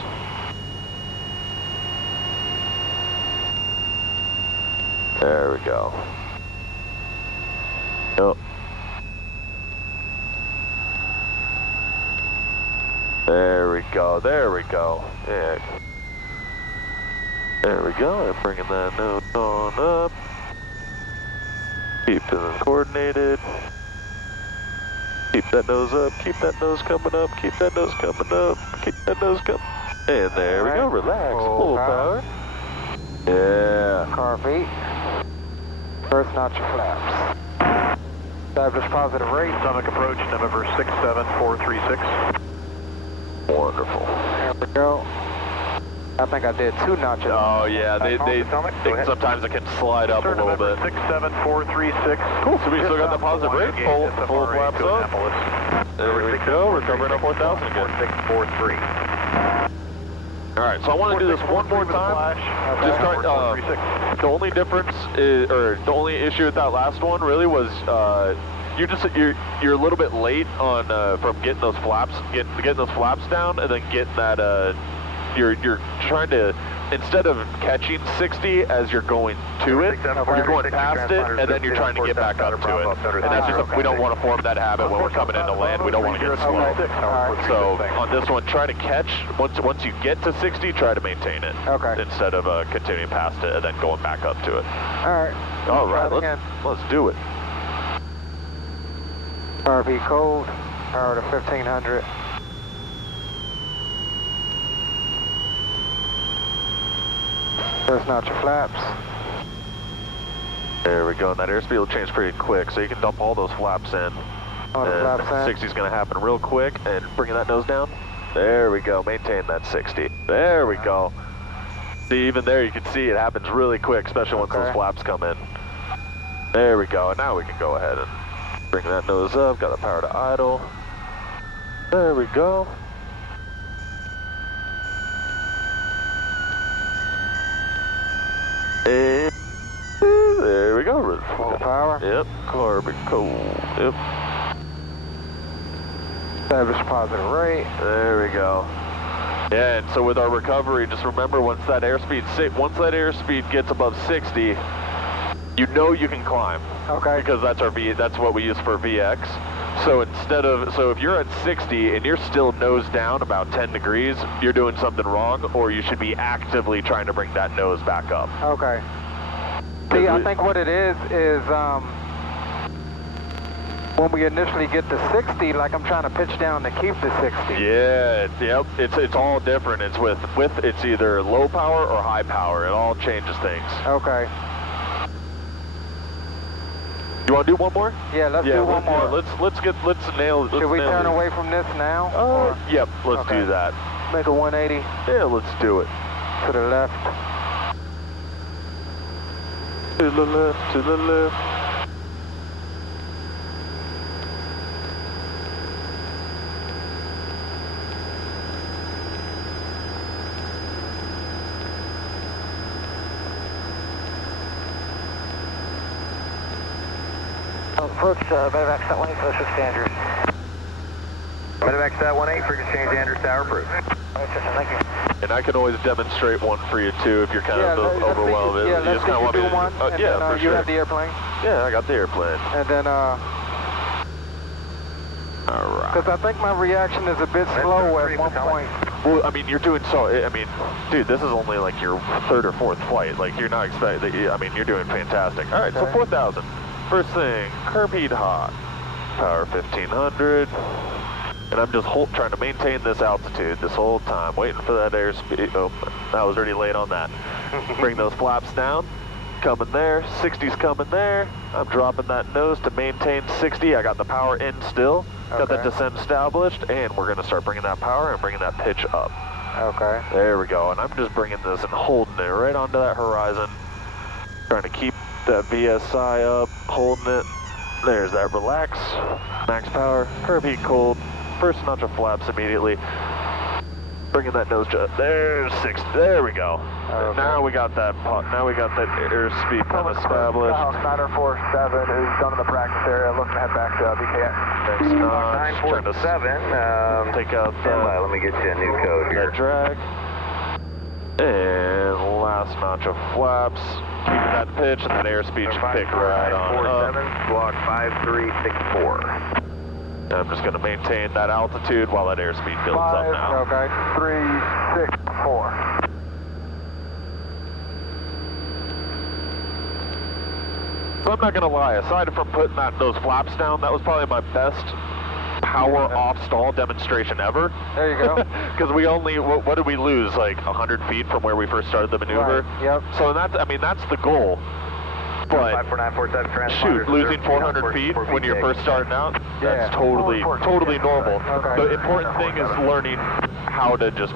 There we go. Yep. There we go. There we go. Yeah. There we go. And bringing that nose on up. Keep them coordinated. Keep that nose up. Keep that nose coming up. Keep that nose coming up. Keep that nose coming. And there we go. Relax. Full power. Yeah. Carb heat. First notch of flaps. Establish positive rate. Potomac approach, November 67436. Wonderful. There we go. I think I did 2 notches. Oh yeah, they sometimes it can slide up a little bit. 67436. Cool. So we still got the positive rate. Full flaps up. There we go. Recovering at 4,000 again. 4643. All right. So I want to do this one more time. Just start. The only difference is, or the only issue with that last one really was you're a little bit late on from getting those flaps down, and then getting that you're trying to, instead of catching 60 as you're going to it, you're going past it, and then you're trying to get back up to it. And that's just we don't want to form that habit when we're coming into land. We don't want to get slow. So on this one, try to catch once you get to 60, try to maintain it. Okay. Instead of continuing past it and then going back up to it. All right. All right. Let's do it. RV cold. Power to 1500. First notch of flaps. There we go, and that airspeed will change pretty quick, so you can dump all those flaps in. All the flaps in. 60 is going to happen real quick, and bringing that nose down. There we go, maintain that 60. There we go. See, even there you can see it happens really quick, especially once those flaps come in. There we go, and now we can go ahead and bring that nose up, got the power to idle. There we go. And there we go. Full power. Yep. Carbon cold. Yep. Establish positive rate. There we go. Yeah, and so with our recovery, just remember once that airspeed gets above 60, you know you can climb. Okay. Because that's what we use for VX. So if you're at 60 and you're still nose down about 10 degrees, you're doing something wrong, or you should be actively trying to bring that nose back up. Okay. See, I think what it is when we initially get to 60, like I'm trying to pitch down to keep the 60. Yeah, yep. It's all different. It's it's either low power or high power. It all changes things. Okay. You want to do one more? Yeah, let's do one more. Let's nail it. Should we turn away from this now? Yep, let's do that. make a 180 Yeah, let's do it. to the left. To the left, to the left. Approach Medevac Set 1 for 60 Andrews. Medevac Stat 18 for exchange Andrews Tower approved. Thank you. And I can always demonstrate one for you too if you're kind of overwhelmed. Yeah, You let's just kind of want me do to one. And yeah, then, for you sure. have the airplane. Yeah, I got the airplane. And then, All right. because I think my reaction is a bit slow at one point. Well, I mean, you're doing so. I mean, dude, this is only like your third or fourth flight. Like, you're not expecting. I mean, you're doing fantastic. All right, so Okay. 4,000. First thing, curb heat hot, power 1500, and I'm just trying to maintain this altitude this whole time, waiting for that airspeed. Oh, I was already late on that. Bring those flaps down. Coming there, 60's coming there. I'm dropping that nose to maintain 60. I got the power in still. Got that Okay. descent established, and we're gonna start bringing that power and bringing that pitch up. Okay. There we go, and I'm just bringing this and holding it right onto that horizon. Trying to keep that VSI up, holding it. There's that relax, max power, curb heat cold, first notch of flaps immediately. Bringing that nose jet. There's 60. There we go. Okay. Now we got that. Now we got that airspeed kind of established. 947 who's done in the practice area, looking to head back to VKX. Thanks, Notch. Trying to 947. take out Let me get you a new code here. that drag. And last notch of flaps. Keeping that pitch and that airspeed should pick right on up. 947, squawk 5364. And I'm just going to maintain that altitude while that airspeed builds up now. Okay. 364. So I'm not going to lie, aside from putting those flaps down, that was probably my best power off stall demonstration ever. There you go. Because we only, what did we lose, like 100 feet from where we first started the maneuver? Right. Yep. So that's, I mean, that's the goal. But 54947 transponders. shoot, losing 400 feet when you're first starting out, that's totally normal. Okay. The important thing is learning how to just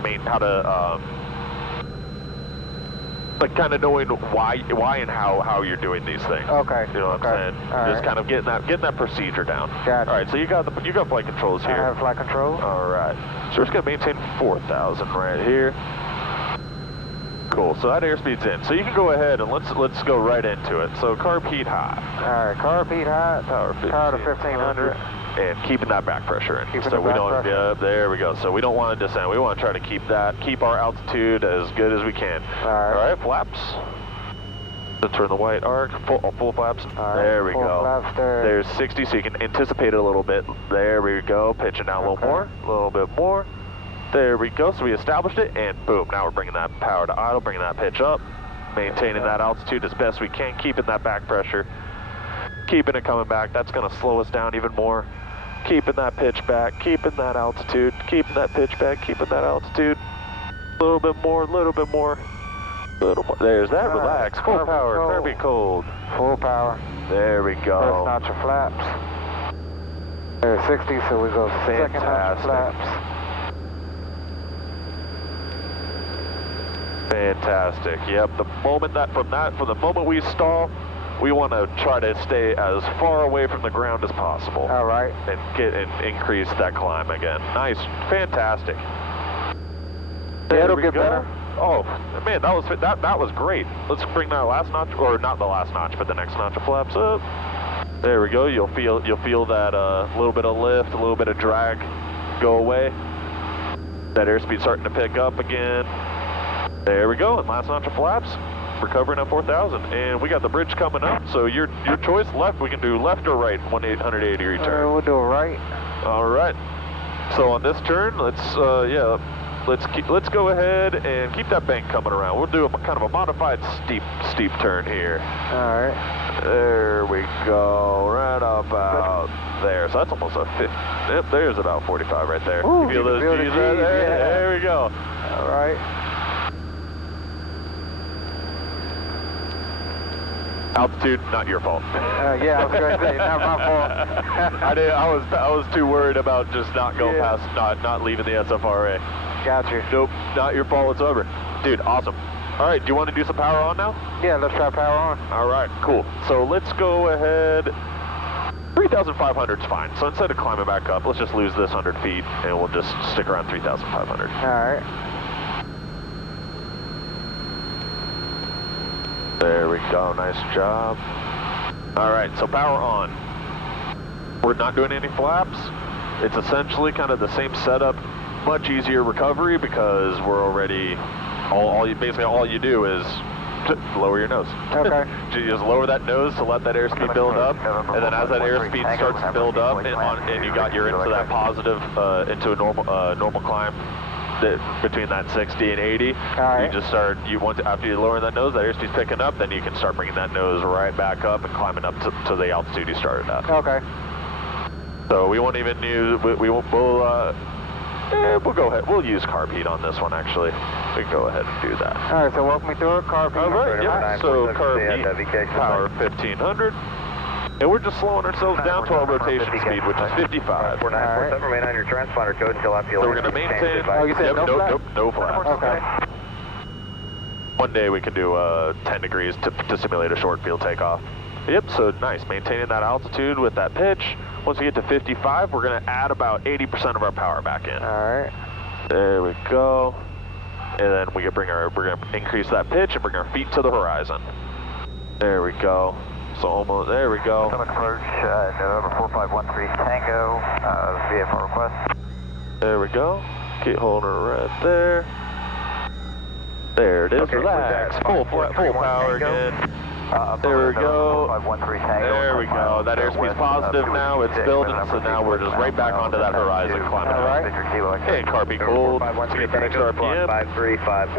like kind of knowing why and how you're doing these things. Okay. You know what I'm saying? All Just right. kind of getting that procedure down. Gotcha. All right, so you got flight controls I here. have flight control. All right. So we're just gonna maintain 4,000 right here. Cool. So that airspeed's in. So you can go ahead and let's go right into it. So carb heat high. All right. Carb heat high. Power to 1500. And keeping that back pressure in. Keeping so the we back don't. pressure. Yeah, there we go. So we don't want to descend. We want to try to keep our altitude as good as we can. All right. All right. Flaps. Turn the white arc. Full flaps. All right, There we full go. flaps there. There's 60, so you can anticipate it a little bit. There we go. Pitching out a little more. A little bit more. There we go. So we established it, and boom. Now we're bringing that power to idle, bringing that pitch up, maintaining that altitude as best we can, keeping that back pressure, keeping it coming back. That's going to slow us down even more. Keeping that pitch back, keeping that altitude, keeping that pitch back, keeping that altitude. A little bit more, a little bit more. Little more. There's that. All right. Relax. Full Carb power. control. Kirby cold. Full power. There we First go. notch of flaps. There's 60, so we go second notch of Fantastic. flaps. Fantastic. Yep. The moment from the moment we stall, we want to try to stay as far away from the ground as possible. All right. And increase that climb again. Nice. Fantastic. Yeah, it'll we get go. better. Oh man, that was great. Let's bring that last notch, or not the last notch, but the next notch of flaps up. There we go. You'll feel that little bit of lift, a little bit of drag go away. That airspeed starting to pick up again. There we go. And last notch of flaps. Recovering at 4,000, and we got the bridge coming up. So your choice. Left. We can do left or right. 180 return. We'll do it right. All right. So on this turn, let's go ahead and keep that bank coming around. We'll do kind of a modified steep turn here. All right. There we go. Right about there. So that's almost a 50. Yep, there's about 45 right there. Ooh, You feel those feel the G's right G's, there? yeah. There we go. All right. Altitude, not your fault. Yeah, I was going to say, not my fault. I was too worried about just not going past, not leaving the SFRA. Got you. Nope, not your fault whatsoever. Dude, awesome. All right, do you want to do some power on now? Yeah, let's try power on. All right, cool. So let's go ahead. 3,500 is fine. So instead of climbing back up, let's just lose this 100 feet, and we'll just stick around 3,500. All right. There we go, nice job. All right, so power on. We're not doing any flaps. It's essentially kind of the same setup, much easier recovery because we're already, basically all you do is lower your nose. Okay. You just lower that nose to let that airspeed build up, and then as that airspeed starts to build up, and you got your into that positive, into a normal climb, between that 60 and 80, right. You just start, after you lower that nose, that airspeed's picking up, then you can start bringing that nose right back up and climbing up to the altitude you started at. Okay. So we won't even use, we'll go ahead, we'll use carb heat on this one actually. We can go ahead and do that. All right, so walk me through it, carb heat. All right, yeah, so carb heat, VKX power 1500. And we're just slowing ourselves down to our rotation speed, which is 55. 4947, remain on your transponder code until after So we're going to maintain. Oh, you said no flaps? Nope, no flaps. Okay. One day we can do 10 degrees to simulate a short field takeoff. Yep, so nice. Maintaining that altitude with that pitch. Once we get to 55, we're going to add about 80% of our power back in. All right. There we go. And then we're going to increase that pitch and bring our feet to the horizon. There we go. So almost, there we go. Potomac approach, November 4513 Tango, VFR request. There we go. Keep holding her right there. There it is. Okay, relax. Full power again. There we go. There we go. That airspeed's positive now. It's building, so now we're just right back onto that horizon climbing up. And carb cold to get that extra RPM.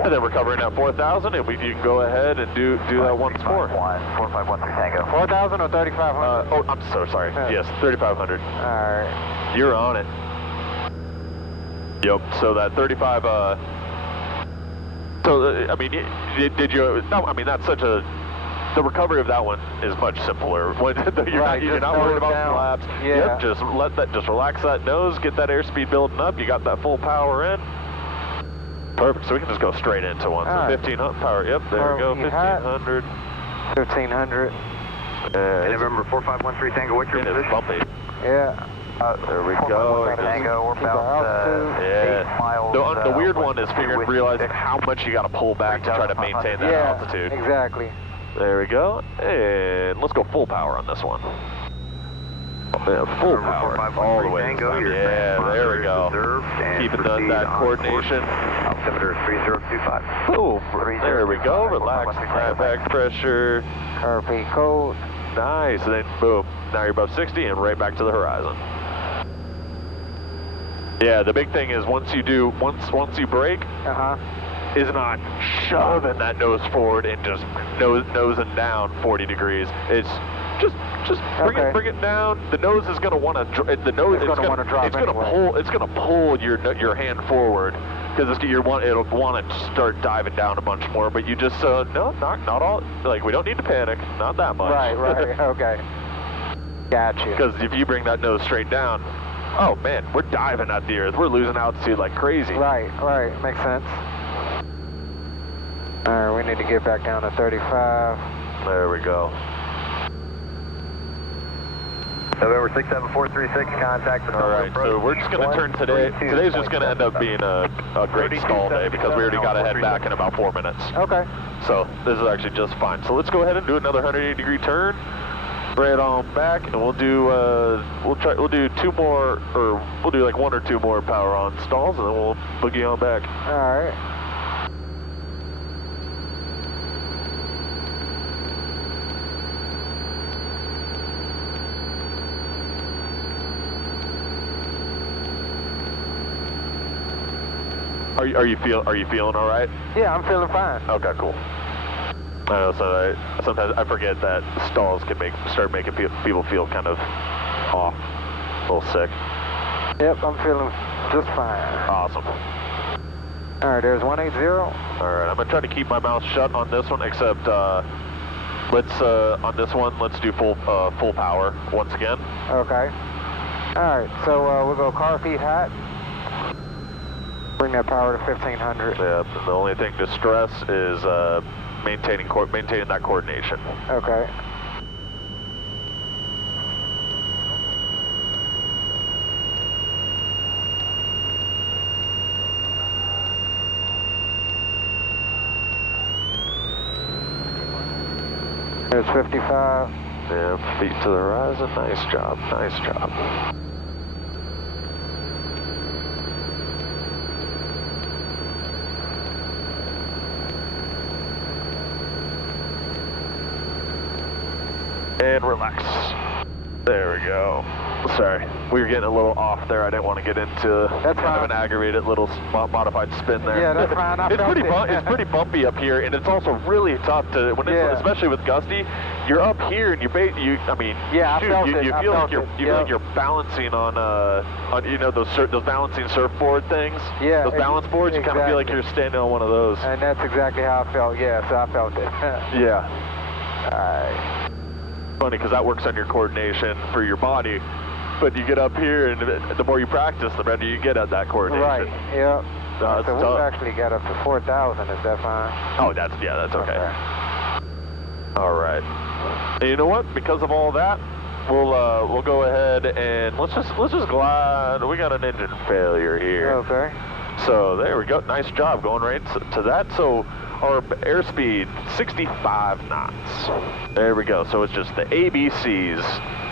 And then we're covering at 4,000, and you can go ahead and do that once more. 4513 Tango. 4,000 or 3,500? Oh, I'm so sorry. Yes, 3,500. All right. You're on it. Yep. So that 35. So I mean, did you? No, I mean that's such a. The recovery of that one is much simpler. You're not worried about flaps. Yeah. Yep, just relax that nose, get that airspeed building up. You got that full power in. Perfect. So we can just go straight into one. So 1,500 power. Yep, there we go. 1,500. 1,500. And November 4513 Tango, what's your it is position? bumpy. Yeah. There we go. Tango, we're about 8 miles. The weird one is realizing how much you got to pull back to try to maintain that altitude. Exactly. There we go. And let's go full power on this one. Yeah, full power all the way. Yeah, there we go. Keeping that coordination. Altimeter 3025. Boom. There we go. Relax the back pressure. RP code. Nice. And then boom. Now you're above 60 and right back to the horizon. Yeah, the big thing is once you brake, is not shoving that nose forward and just nosing down 40 degrees. It's just bring it down. The nose is going to want to It's going to pull your hand forward because it'll want to start diving down a bunch more. But you just no, not all. Like we don't need to panic. Not that much. Right. Okay. Gotcha. Because if you bring that nose straight down, oh man, we're diving at the earth. We're losing altitude like crazy. Right. Makes sense. All right, we need to get back down to 35. There we go. November 67436, contact. All right, so we're just going to turn today. Today's just going to end up being a great stall day because we already got to head back in about 4 minutes. Okay. So this is actually just fine. So let's go ahead and do another 180-degree turn. Right on back, and we'll do two more, or we'll do like 1 or 2 more power on stalls, and then we'll boogie on back. All right. Are you feeling all right? Yeah, I'm feeling fine. Okay, cool. I know, so sometimes I forget that stalls can start making people feel kind of off, a little sick. Yep, I'm feeling just fine. Awesome. All right, there's 180. All right, I'm gonna try to keep my mouth shut on this one, except Let's on this one, let's do full power once again. Okay. All right, so we'll go car feet hot. Bring that power to 1500. Yeah, the only thing to stress is maintaining that coordination. Okay. There's 55. Yeah, feet to the horizon. Nice job. Nice job. And relax. There we go. Sorry, we were getting a little off there. I didn't want to get into kind of an aggravated little modified spin there. Yeah, that's fine. It's pretty bumpy up here, and it's also really tough to when it's, especially with gusty. You're up here, and you feel like you're balancing on those balancing surfboard things. Yeah, those balance boards. You kind of feel like you're standing on one of those. And that's exactly how I felt. Yeah, so I felt it. Yeah. All right. Funny because that works on your coordination for your body, but you get up here and the more you practice, the better you get at that coordination. Right. Yeah. So we've actually got up to 4,000. Is that fine? Oh, that's okay. All right. And you know what? Because of all that, we'll go ahead and let's just glide. We got an engine failure here. Okay. So there we go. Nice job going right to that. So our airspeed 65 knots. There we go. So it's just the ABCs.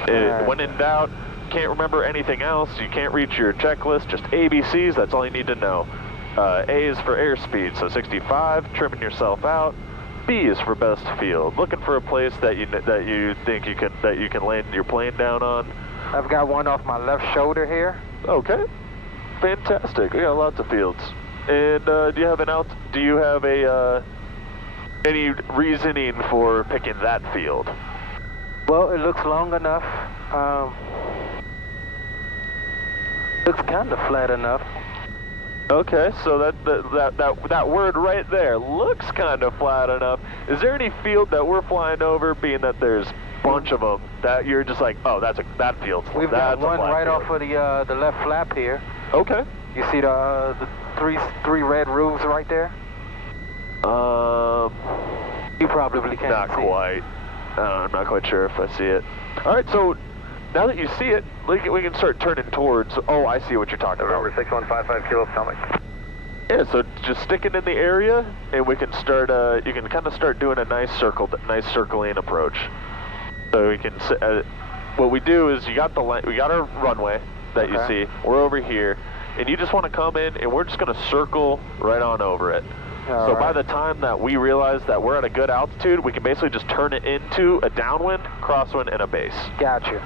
Right. When in doubt, can't remember anything else. You can't reach your checklist. Just ABCs. That's all you need to know. A is for airspeed, so 65. Trimming yourself out. B is for best field. Looking for a place that you think you can land your plane down on. I've got one off my left shoulder here. Okay. Fantastic. We got lots of fields. And do you have any reasoning for picking that field? Well, it looks long enough. Looks kind of flat enough. Okay, so that word right there looks kind of flat enough. Is there any field that we're flying over, being that there's a bunch of them, that you're just like, oh, that field's We've got one right off of the left flap here. Okay. You see the three red roofs right there? You probably can't not see quite. I'm not quite sure if I see it. All right, so now that you see it, we can start turning towards. Oh, I see what you're talking about. November 6155 Kilo Potomac. Yeah, so just sticking in the area, and we can start. You can kind of start doing a nice circling approach. So we can. What we do is we got our runway that you see. We're over here, and you just want to come in, and we're just going to circle right on over it. So by the time that we realize that we're at a good altitude, we can basically just turn it into a downwind, crosswind, and a base. Gotcha.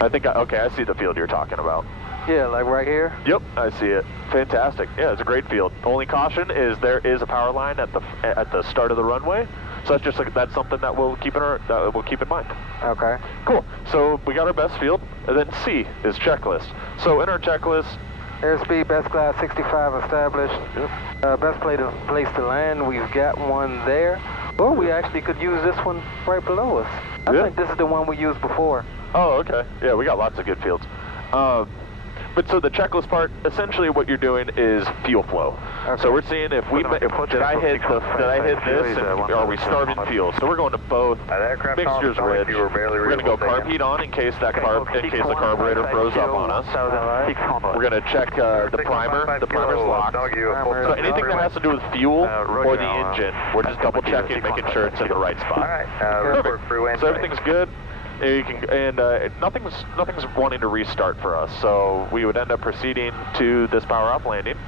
Okay, I see the field you're talking about. Yeah, like right here? Yep, I see it. Fantastic. Yeah, it's a great field. Only caution is there is a power line at the start of the runway. So that's something that we'll keep in mind. Okay. Cool. So we got our best field, and then C is checklist. So in our checklist, airspeed best class 65 established. Yep. Best place to land. We've got one there. Or we actually could use this one right below us. I think this is the one we used before. Oh, okay. Yeah, we got lots of good fields. But so the checklist part, essentially what you're doing is fuel flow. Okay. So we're seeing if did I hit this, and are we starving fuel? So we're going to both mixtures rich. We're going to go carb heat on in case the carburetor froze up on us. We're going to check the primer. The primer's locked. So anything that has to do with fuel or the engine, we're just double checking, making sure it's in the right spot. Perfect. So everything's good. Nothing's wanting to restart for us, so we would end up proceeding to this power up landing,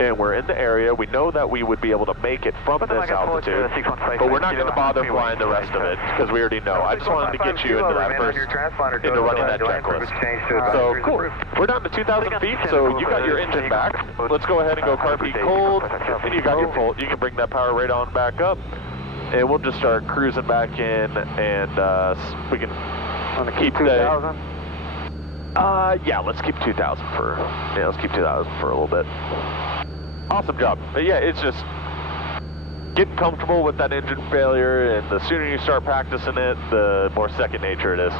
and we're in the area. We know that we would be able to make it from this altitude, but we're not going to bother flying the rest of it because we already know. I just wanted to get you into that first, into running that checklist. So cool. We're down to 2,000 feet, so you got your engine back. Let's go ahead and go carb heat cold, and you got your full. You can bring that power right on back up. And we'll just start cruising back in, and we can keep 2,000. Yeah, let's keep 2,000 for a little bit. Awesome job. But yeah, it's just getting comfortable with that engine failure, and the sooner you start practicing it, the more second nature it is.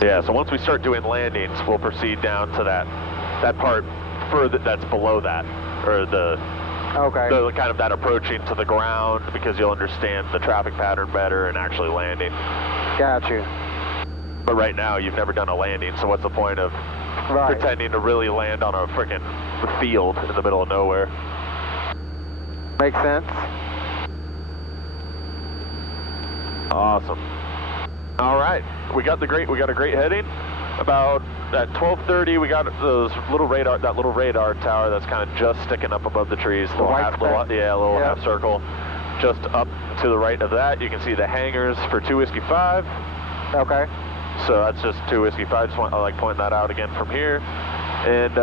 Yeah, so once we start doing landings, we'll proceed down to that part further that's below that, or the kind of that approaching to the ground, because you'll understand the traffic pattern better and actually landing. Got you. But right now, you've never done a landing, so what's the point of pretending to really land on a freaking field in the middle of nowhere? Makes sense. Awesome. All right, we got a great heading. About at 12:30, we got that little radar tower that's kind of just sticking up above the trees. Little half circle. Just up to the right of that, you can see the hangars for 2 Whiskey 5. Okay. So that's just 2 Whiskey 5. I like pointing that out again from here. And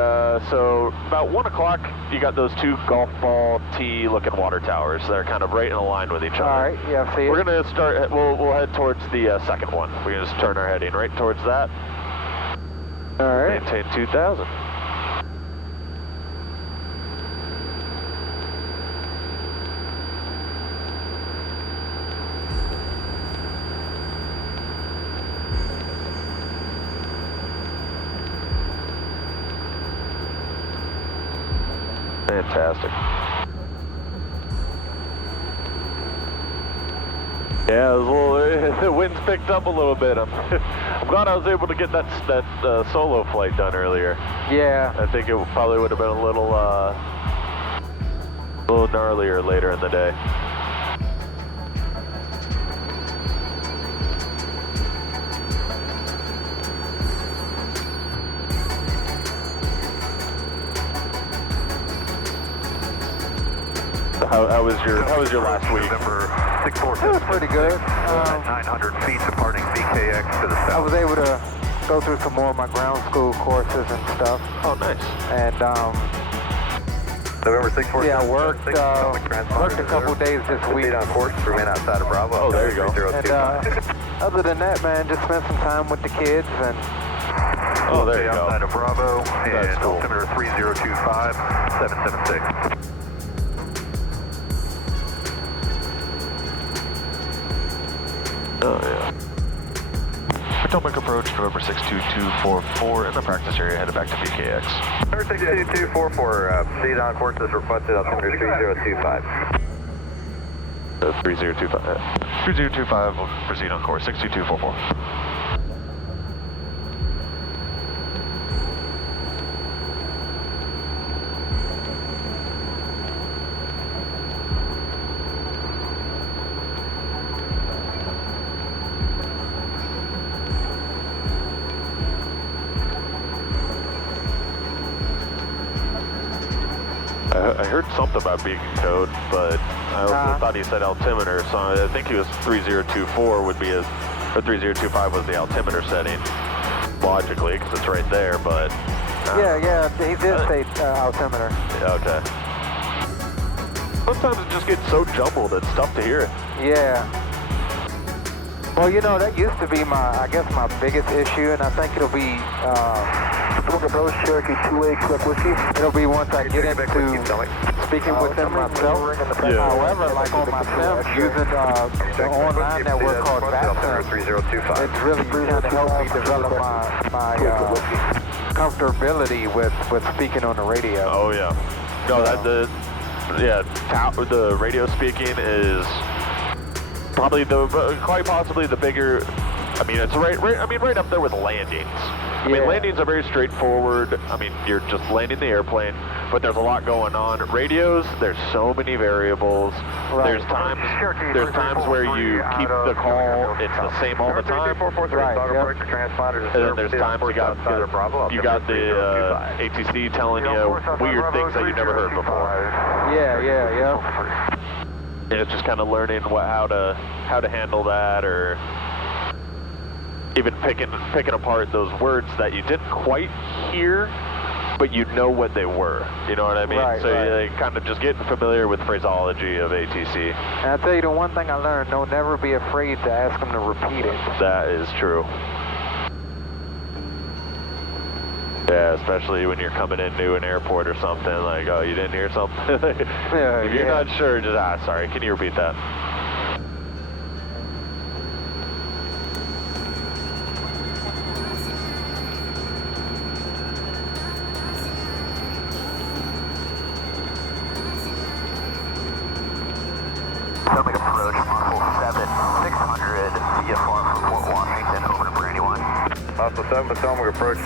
so about 1 o'clock, you got those 2 golf ball tee looking water towers. They're kind of right in line with each other. All right, yeah, I see it. We're gonna start. We'll head towards the second one. We're gonna just turn our heading right towards that. All right. Maintain 2,000. Fantastic. Yeah, the wind's picked up a little bit. I'm glad I was able to get that solo flight done earlier. Yeah. I think it probably would have been a little gnarlier later in the day. How was your last week? November 646. It was pretty good. 900 feet departing VKX to the south. I was able to go through some more of my ground school courses and stuff. Oh, nice. And November 646. yeah, I worked a couple days this week. On course, remain outside of Bravo. Oh, there you go. And other than that, man, just spent some time with the kids and. Oh, there you go. Outside of Bravo, That's and cool. altimeter 3025, 776. Oh, yeah. Potomac approach, November 62244 in the practice area, headed back to VKX. November 62244, proceed on course as requested, altimeter 3025. 3025 will proceed on course, 62244. I heard something about beacon code, but I also thought he said altimeter, so I think he was 3024 would be his, or 3025 was the altimeter setting, logically, because it's right there, but... Yeah, he did say altimeter. Okay. Sometimes it just gets so jumbled, it's tough to hear it. Yeah. Well, you know, that used to be my biggest issue, and I think it'll be, approach Cherokee 2A, Quebec Whiskey. It'll be once I get into speaking with them myself. Yeah. However, like on my Sim, using the online network called VATSIM, it's really kind of helped me develop my comfortability with speaking on the radio. Oh, yeah. No, the radio speaking is probably quite possibly the bigger. I mean, it's right up there with landings. I mean, landings are very straightforward. I mean, you're just landing the airplane, but there's a lot going on. Radios, there's so many variables. Right. There's times where you keep the call, it's the same all the time. Right, And then there's times you got the ATC telling you weird things that you've never heard before. Yeah. And it's just kind of learning how to handle that, or even picking apart those words that you didn't quite hear, but you know what they were. You know what I mean? Right, so you kind of just getting familiar with phraseology of ATC. And I'll tell you the one thing I learned, don't never be afraid to ask them to repeat it. That is true. Yeah, especially when you're coming into an airport or something, like, oh, you didn't hear something? If you're not sure, just, sorry, can you repeat that? Potomac approach, Muscle 7, 600 VFR from Fort Washington, over to Brandywine. Muscle 7, Potomac approach,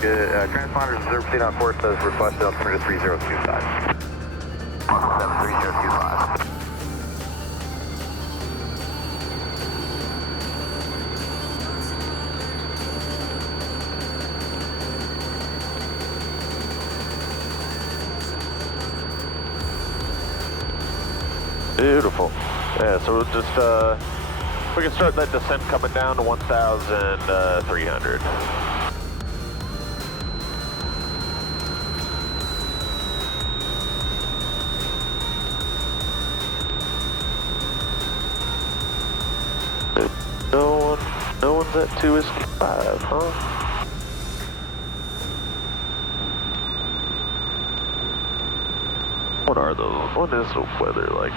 transponders 0% on course as requested on 3025. Muscle 7, 3025. Beautiful. Yeah, so we'll just, we can start that descent coming down to 1,300. No one's at 2 Whiskey 5, huh? What are those? What is the weather like?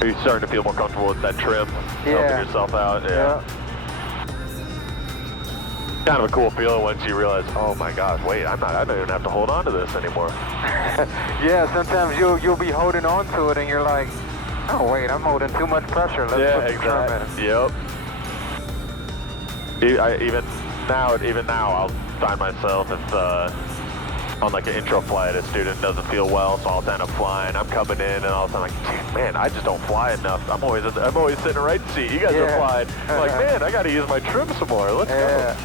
Are you starting to feel more comfortable with that trim? Yeah. Helping yourself out? Yeah. Kind of a cool feeling once you realize, oh my gosh, wait, I don't even have to hold on to this anymore. Yeah, sometimes you'll be holding on to it and you're like, oh wait, I'm holding too much pressure. Let's put the trim in. Yep. Even now, I'll find myself if on like an intro flight, a student doesn't feel well, so I'll end up flying. I'm coming in, and all of a sudden, I'm like, man, I just don't fly enough. I'm always sitting right seat. You guys are flying. I'm like, man, I got to use my trim some more. Let's go.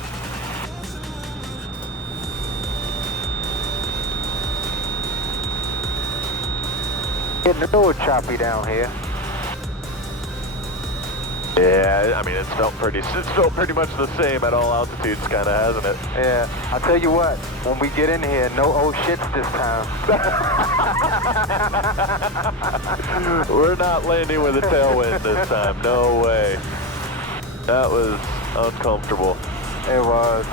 Getting a little choppy down here. Yeah, I mean, it's felt pretty much the same at all altitudes, kind of, hasn't it? Yeah, I'll tell you what, when we get in here, no old shits this time. We're not landing with a tailwind this time, no way. That was uncomfortable. It was.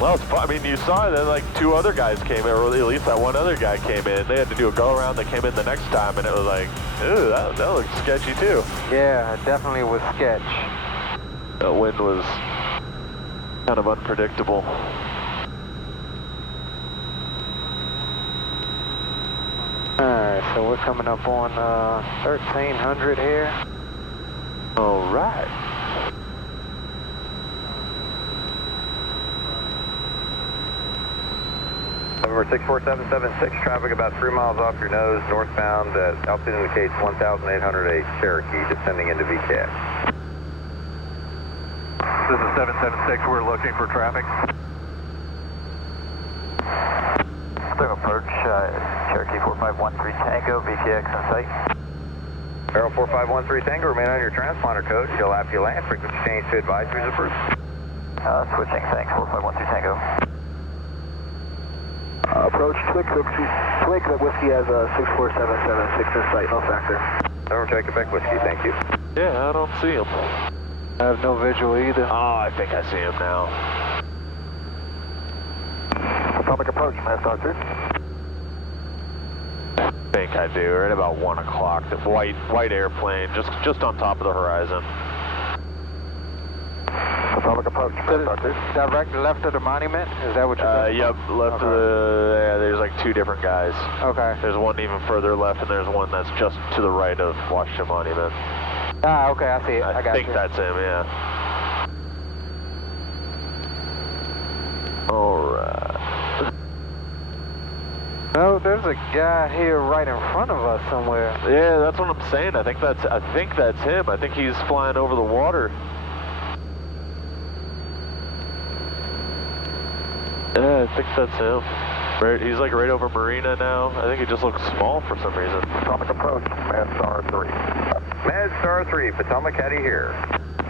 Well, it's fun. I mean, you saw that like 2 other guys came in, or at least that one other guy came in. They had to do a go-around. They came in the next time, and it was like, ooh, that looks sketchy too. Yeah, it definitely was sketch. The wind was kind of unpredictable. Alright, so we're coming up on 1300 here. All right. Number 64776, traffic about 3 miles off your nose, northbound, altitude indicates 1,808 Cherokee, descending into VKX. This is 776, we're looking for traffic. Spring approach, Cherokee 4513 Tango, VKX in sight. Arrow 4513 Tango, remain on your transponder code. You'll have your land frequency change to advisories approved. Switching, thanks, 4513 Tango. Approach Twig Whiskey has 64776 in sight, no factor. Over take Quebec Whiskey, thank you. Yeah, I don't see him. I have no visual either. Oh, I think I see him now. Potomac approach, Master Doctor. I think I do. Right about 1 o'clock. The white airplane, just on top of the horizon. Potomac approach, Master Doctor. Direct left of the monument? Is that what you're saying? Yep, left of the, yeah, there's like 2 different guys. Okay. There's one even further left, and there's one that's just to the right of Washington Monument. Ah, okay, I see it. I got think you. that's him, yeah. Alright. No, there's a guy here right in front of us somewhere. Yeah, that's what I'm saying. I think that's him. I think he's flying over the water. Yeah, I think that's him. Right, he's like right over Marina now. I think he just looks small for some reason. Potomac approach, Mad Star 3. Mad Star 3, Potomac, how do you hear?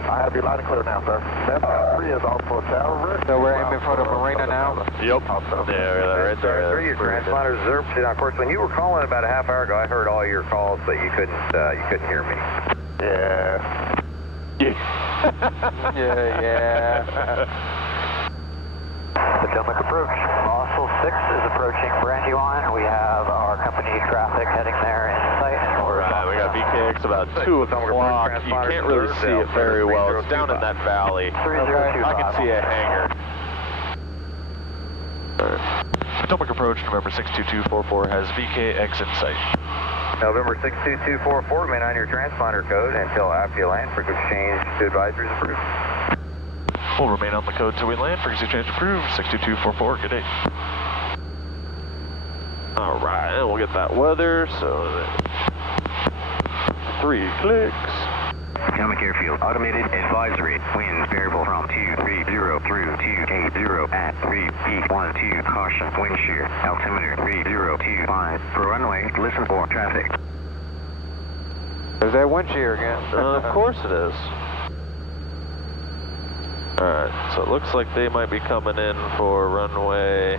I have you loud and clear now, sir. Mad Star 3 is off for Tower. So we're aiming for the Marina now? Yep. Yeah, right there. Star 3, your transponders 0%. Of course, when you were calling about a half hour ago, I heard all your calls, but you couldn't hear me. Yeah. Yeah. Potomac approach. Fossil 6 is approaching Brandywine. We have our company traffic heading there in sight. And we're We got VKX about 2 o'clock. You can't really see it very well. It's down in that valley. 3025. I can see a hangar. Potomac approach, November 62244 has VKX in sight. November 62244, remain on your transponder code until after you land. Frequency change to advisories approved. We'll remain on the code till we land. Frequency change approved. 62244. Good day. All right, and we'll get that weather. So 3 clicks. Potomac Airfield, automated advisory. Winds variable from 230 through 280 at 3 Caution, wind shear. Altimeter 3025. For runway, listen for traffic. There's that wind shear again. Of course it is. Alright, so it looks like they might be coming in for runway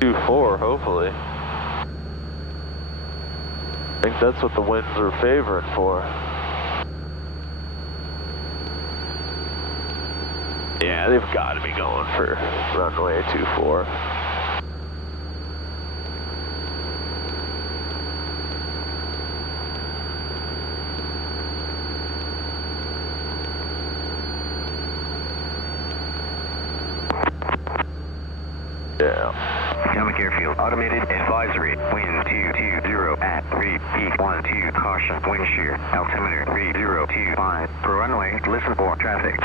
24, hopefully. I think that's what the winds are favoring for. Yeah, they've got to be going for runway 24. Yeah. Potomac Airfield, automated advisory. Wind 220 at 3 Caution, wind shear. Altimeter 3025. For runway, listen for traffic.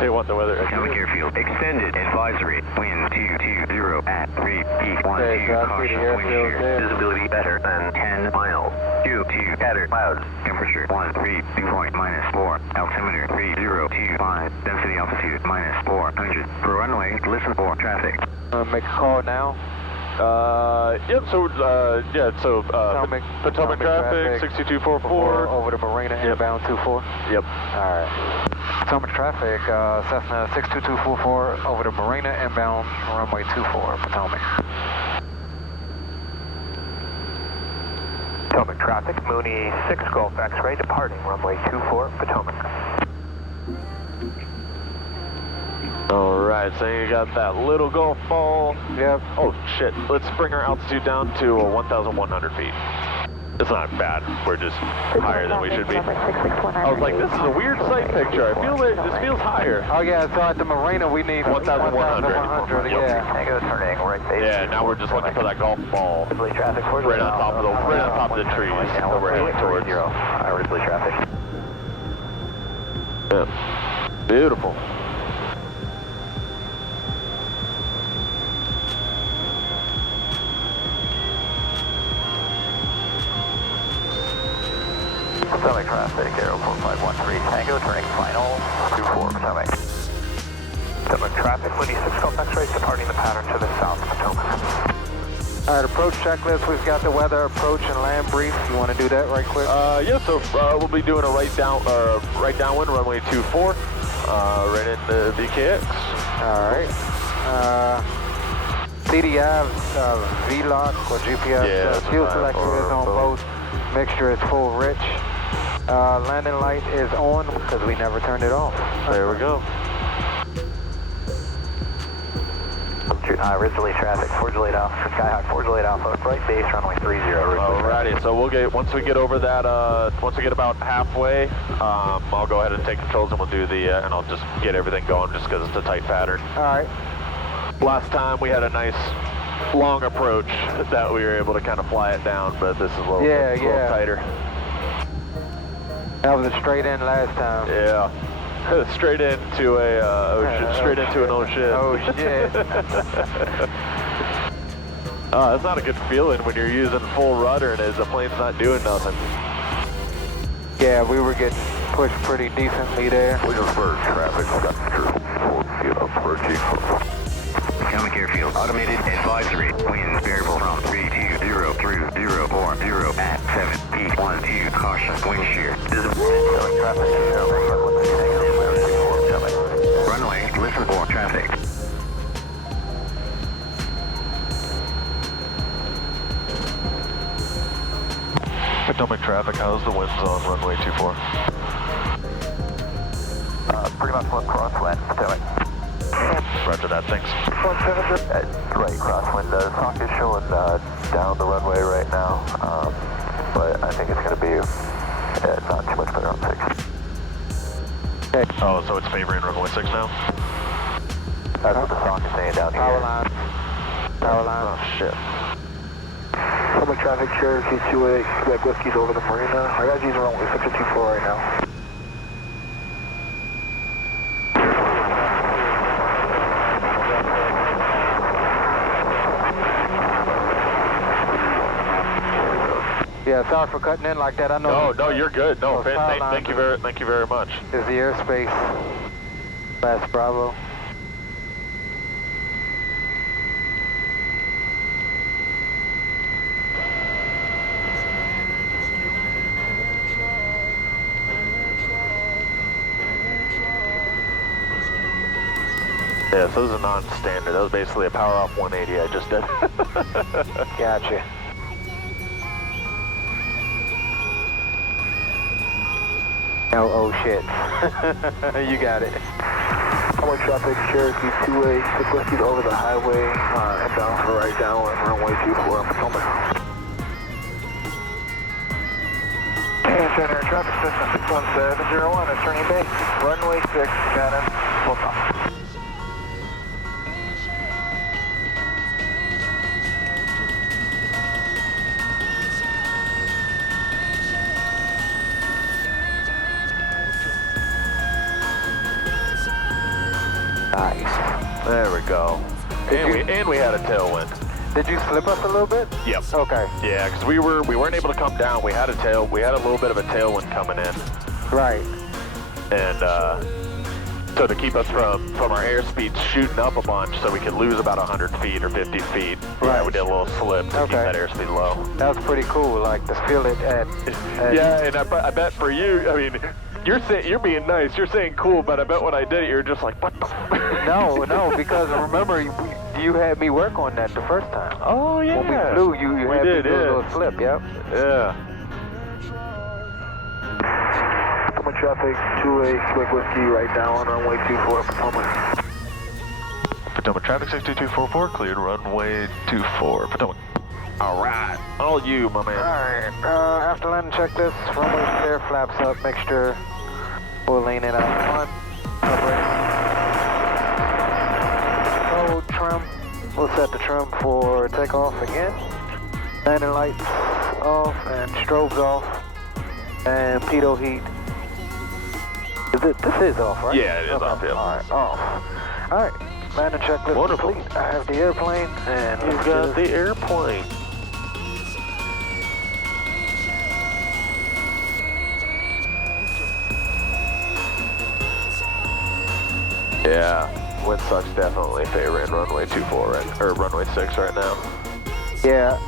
They want the weather. Potomac Airfield, extended advisory. Wind 220 at 3 Caution, wind shear. Visibility better than 10 miles. Due to scattered clouds. Temperature 13, dew point -4. Altimeter 3025. Density altitude -400. For runway, listen for traffic. Make a call now. Yep, so, Potomac traffic, 6244. Over to Marina, inbound 24. Yep. Alright. Potomac traffic, Cessna 62244, over to Marina, inbound runway 24, Potomac. Potomac traffic, Mooney 6 Golf X-ray, departing runway 24, Potomac. Alright, so you got that little golf ball. Yep. Oh shit, let's bring our altitude down to 1,100 feet. It's not bad, we're just higher than we should be. I was like, this is a weird sight picture. I feel like this feels higher. Oh yeah, so at the Marina we need 1,100. 1,100, yeah. Tango turning right base. Yeah, now we're just looking for that golf ball. Ridley traffic, Right on top of the trees that we're heading towards. Ridley traffic. Yeah. Beautiful. Potomac traffic, Aero 4513, Tango, turning final, 24, Potomac. Potomac traffic, Mooney 6 Golf X-ray, departing the pattern to the south, Potomac. Alright, approach checklist, we've got the weather, approach and land brief. You want to do that right quick? Yeah, so we'll be doing a right downwind, runway 24, right into VKX. Alright. CDI, VLOC or GPS, fuel selector is on both. Mixture is full rich. Landing light is on because we never turned it off. There we go. Ridley traffic, 4 Juliet Alpha, Skyhawk 4 Juliet Alpha, right base, runway 30. Alrighty, so we'll get, once we get over that, once we get about halfway, I'll go ahead and take controls and we'll do the, and I'll just get everything going just because it's a tight pattern. Alright. Last time we had a nice long approach that we were able to kind of fly it down, but this is a little, little tighter. That was a straight in last time. Yeah. Straight into a straight into an oh shit. Oh shit. That's not a good feeling when you're using full rudder and the plane's not doing nothing. Yeah, we were getting pushed pretty decently there. We just merged traffic, approaching. Potomac Airfield, automated advisory. Winds variable from 320 through 040 at 7 Caution, wind shear. Visibility traffic. Runway, listen for traffic. Potomac traffic, how's the winds on runway 24? Pretty much one crosswind, Potomac. Roger that, thanks. Right crosswind. The talk is showing down the runway right now, but I think it's going to be not too much better on 6. Okay. Oh, so it's favoring runway 6 now? That's what the talk is saying down here. Power line. Power line. Oh, shit. Public traffic, Cherokee 28, Quebec Whiskey's over the marina. I got using runway 624 right now. Yeah, sorry for cutting in like that. I know. No, you're good. No, thank you very much. Is the airspace. Last Bravo. Yeah, so this is a non-standard. That was basically a power off 180 I just did. Gotcha. Oh shit. You got it. Highway traffic, Cherokee 28, Quick Whiskey's over the highway, inbound for right down on runway 24 Potomac. Center traffic system 61701, is turning base. Runway 6, Shannon, full stop. Nice. There we go. And we had a tailwind. Did you slip us a little bit? Yep. Okay. Yeah, because we weren't able to come down. We had a little bit of a tailwind coming in. Right. And so to keep us from our airspeed shooting up a bunch, so we could lose about 100 feet or 50 feet. Right. We did a little slip to keep that airspeed low. That was pretty cool. Like to feel it at yeah, and I bet for you, I mean, you're being nice. You're saying cool, but I bet when I did it, you're just like, what the? No, because remember you had me work on that the first time. Oh yeah. When we flew, you had me do a little slip. Yep. Yeah. Potomac traffic, 2A, Quick Whiskey, right now on runway 24 Potomac. Potomac traffic 62244, cleared runway 24 Potomac. All right, all you, my man. All right. After landing, check this. Runway clear, flaps up. Make sure we'll lean it out. 1, hold trim. We'll set the trim for takeoff again. Landing lights off and strobes off. And pitot heat. This is off, right? Yeah, it is off, yeah. All right, off. All right, landing checklist Wonderful. complete. I have the airplane, and You got the airplane. Yeah, wind sucks definitely favoring runway 24 or runway 6 right now. Yeah.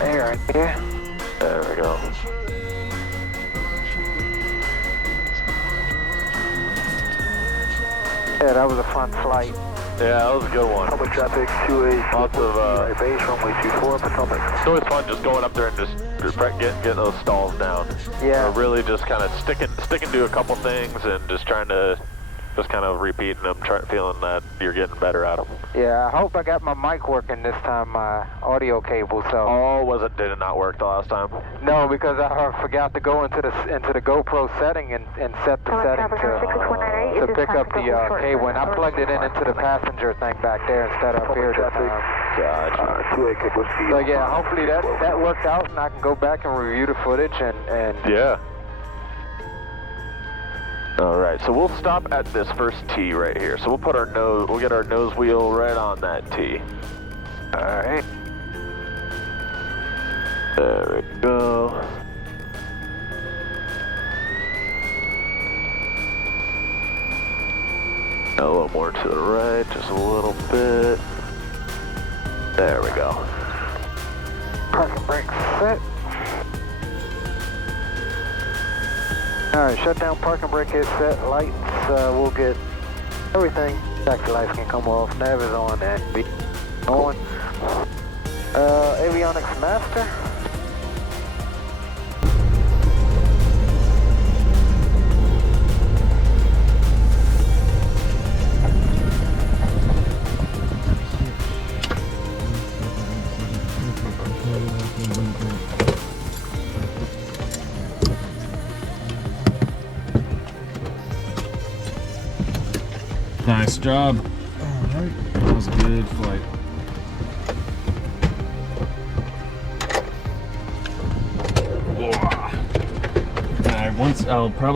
There, yeah. There we go. Yeah, that was a fun flight. Yeah, that was a good one. Public traffic, 2A, Lots of, right base, runway 24, Potomac. It's always fun just going up there and just getting those stalls down. Yeah. Or really just kind of sticking to a couple things and just trying to just kind of repeating them, feeling that you're getting better at them. Yeah, I hope I got my mic working this time, my audio cable, so. Oh, did it not work the last time? No, because I forgot to go into the GoPro setting and set the setting to pick up the cable, and I plugged it into the passenger thing back there instead of up here this time. Gotcha. So yeah, hopefully that worked out, and I can go back and review the footage and Yeah. All right, so we'll stop at this first T right here. So we'll get our nose wheel right on that T. all right. There we go. A little more to the right, just a little bit. There we go. Parking brake set. Alright, shutdown, parking brake is set, lights, we'll get everything. Taxi lights can come off, nav is on and be on. Avionics master. Nice job. Alright. That was a good flight. Alright, once I'll probably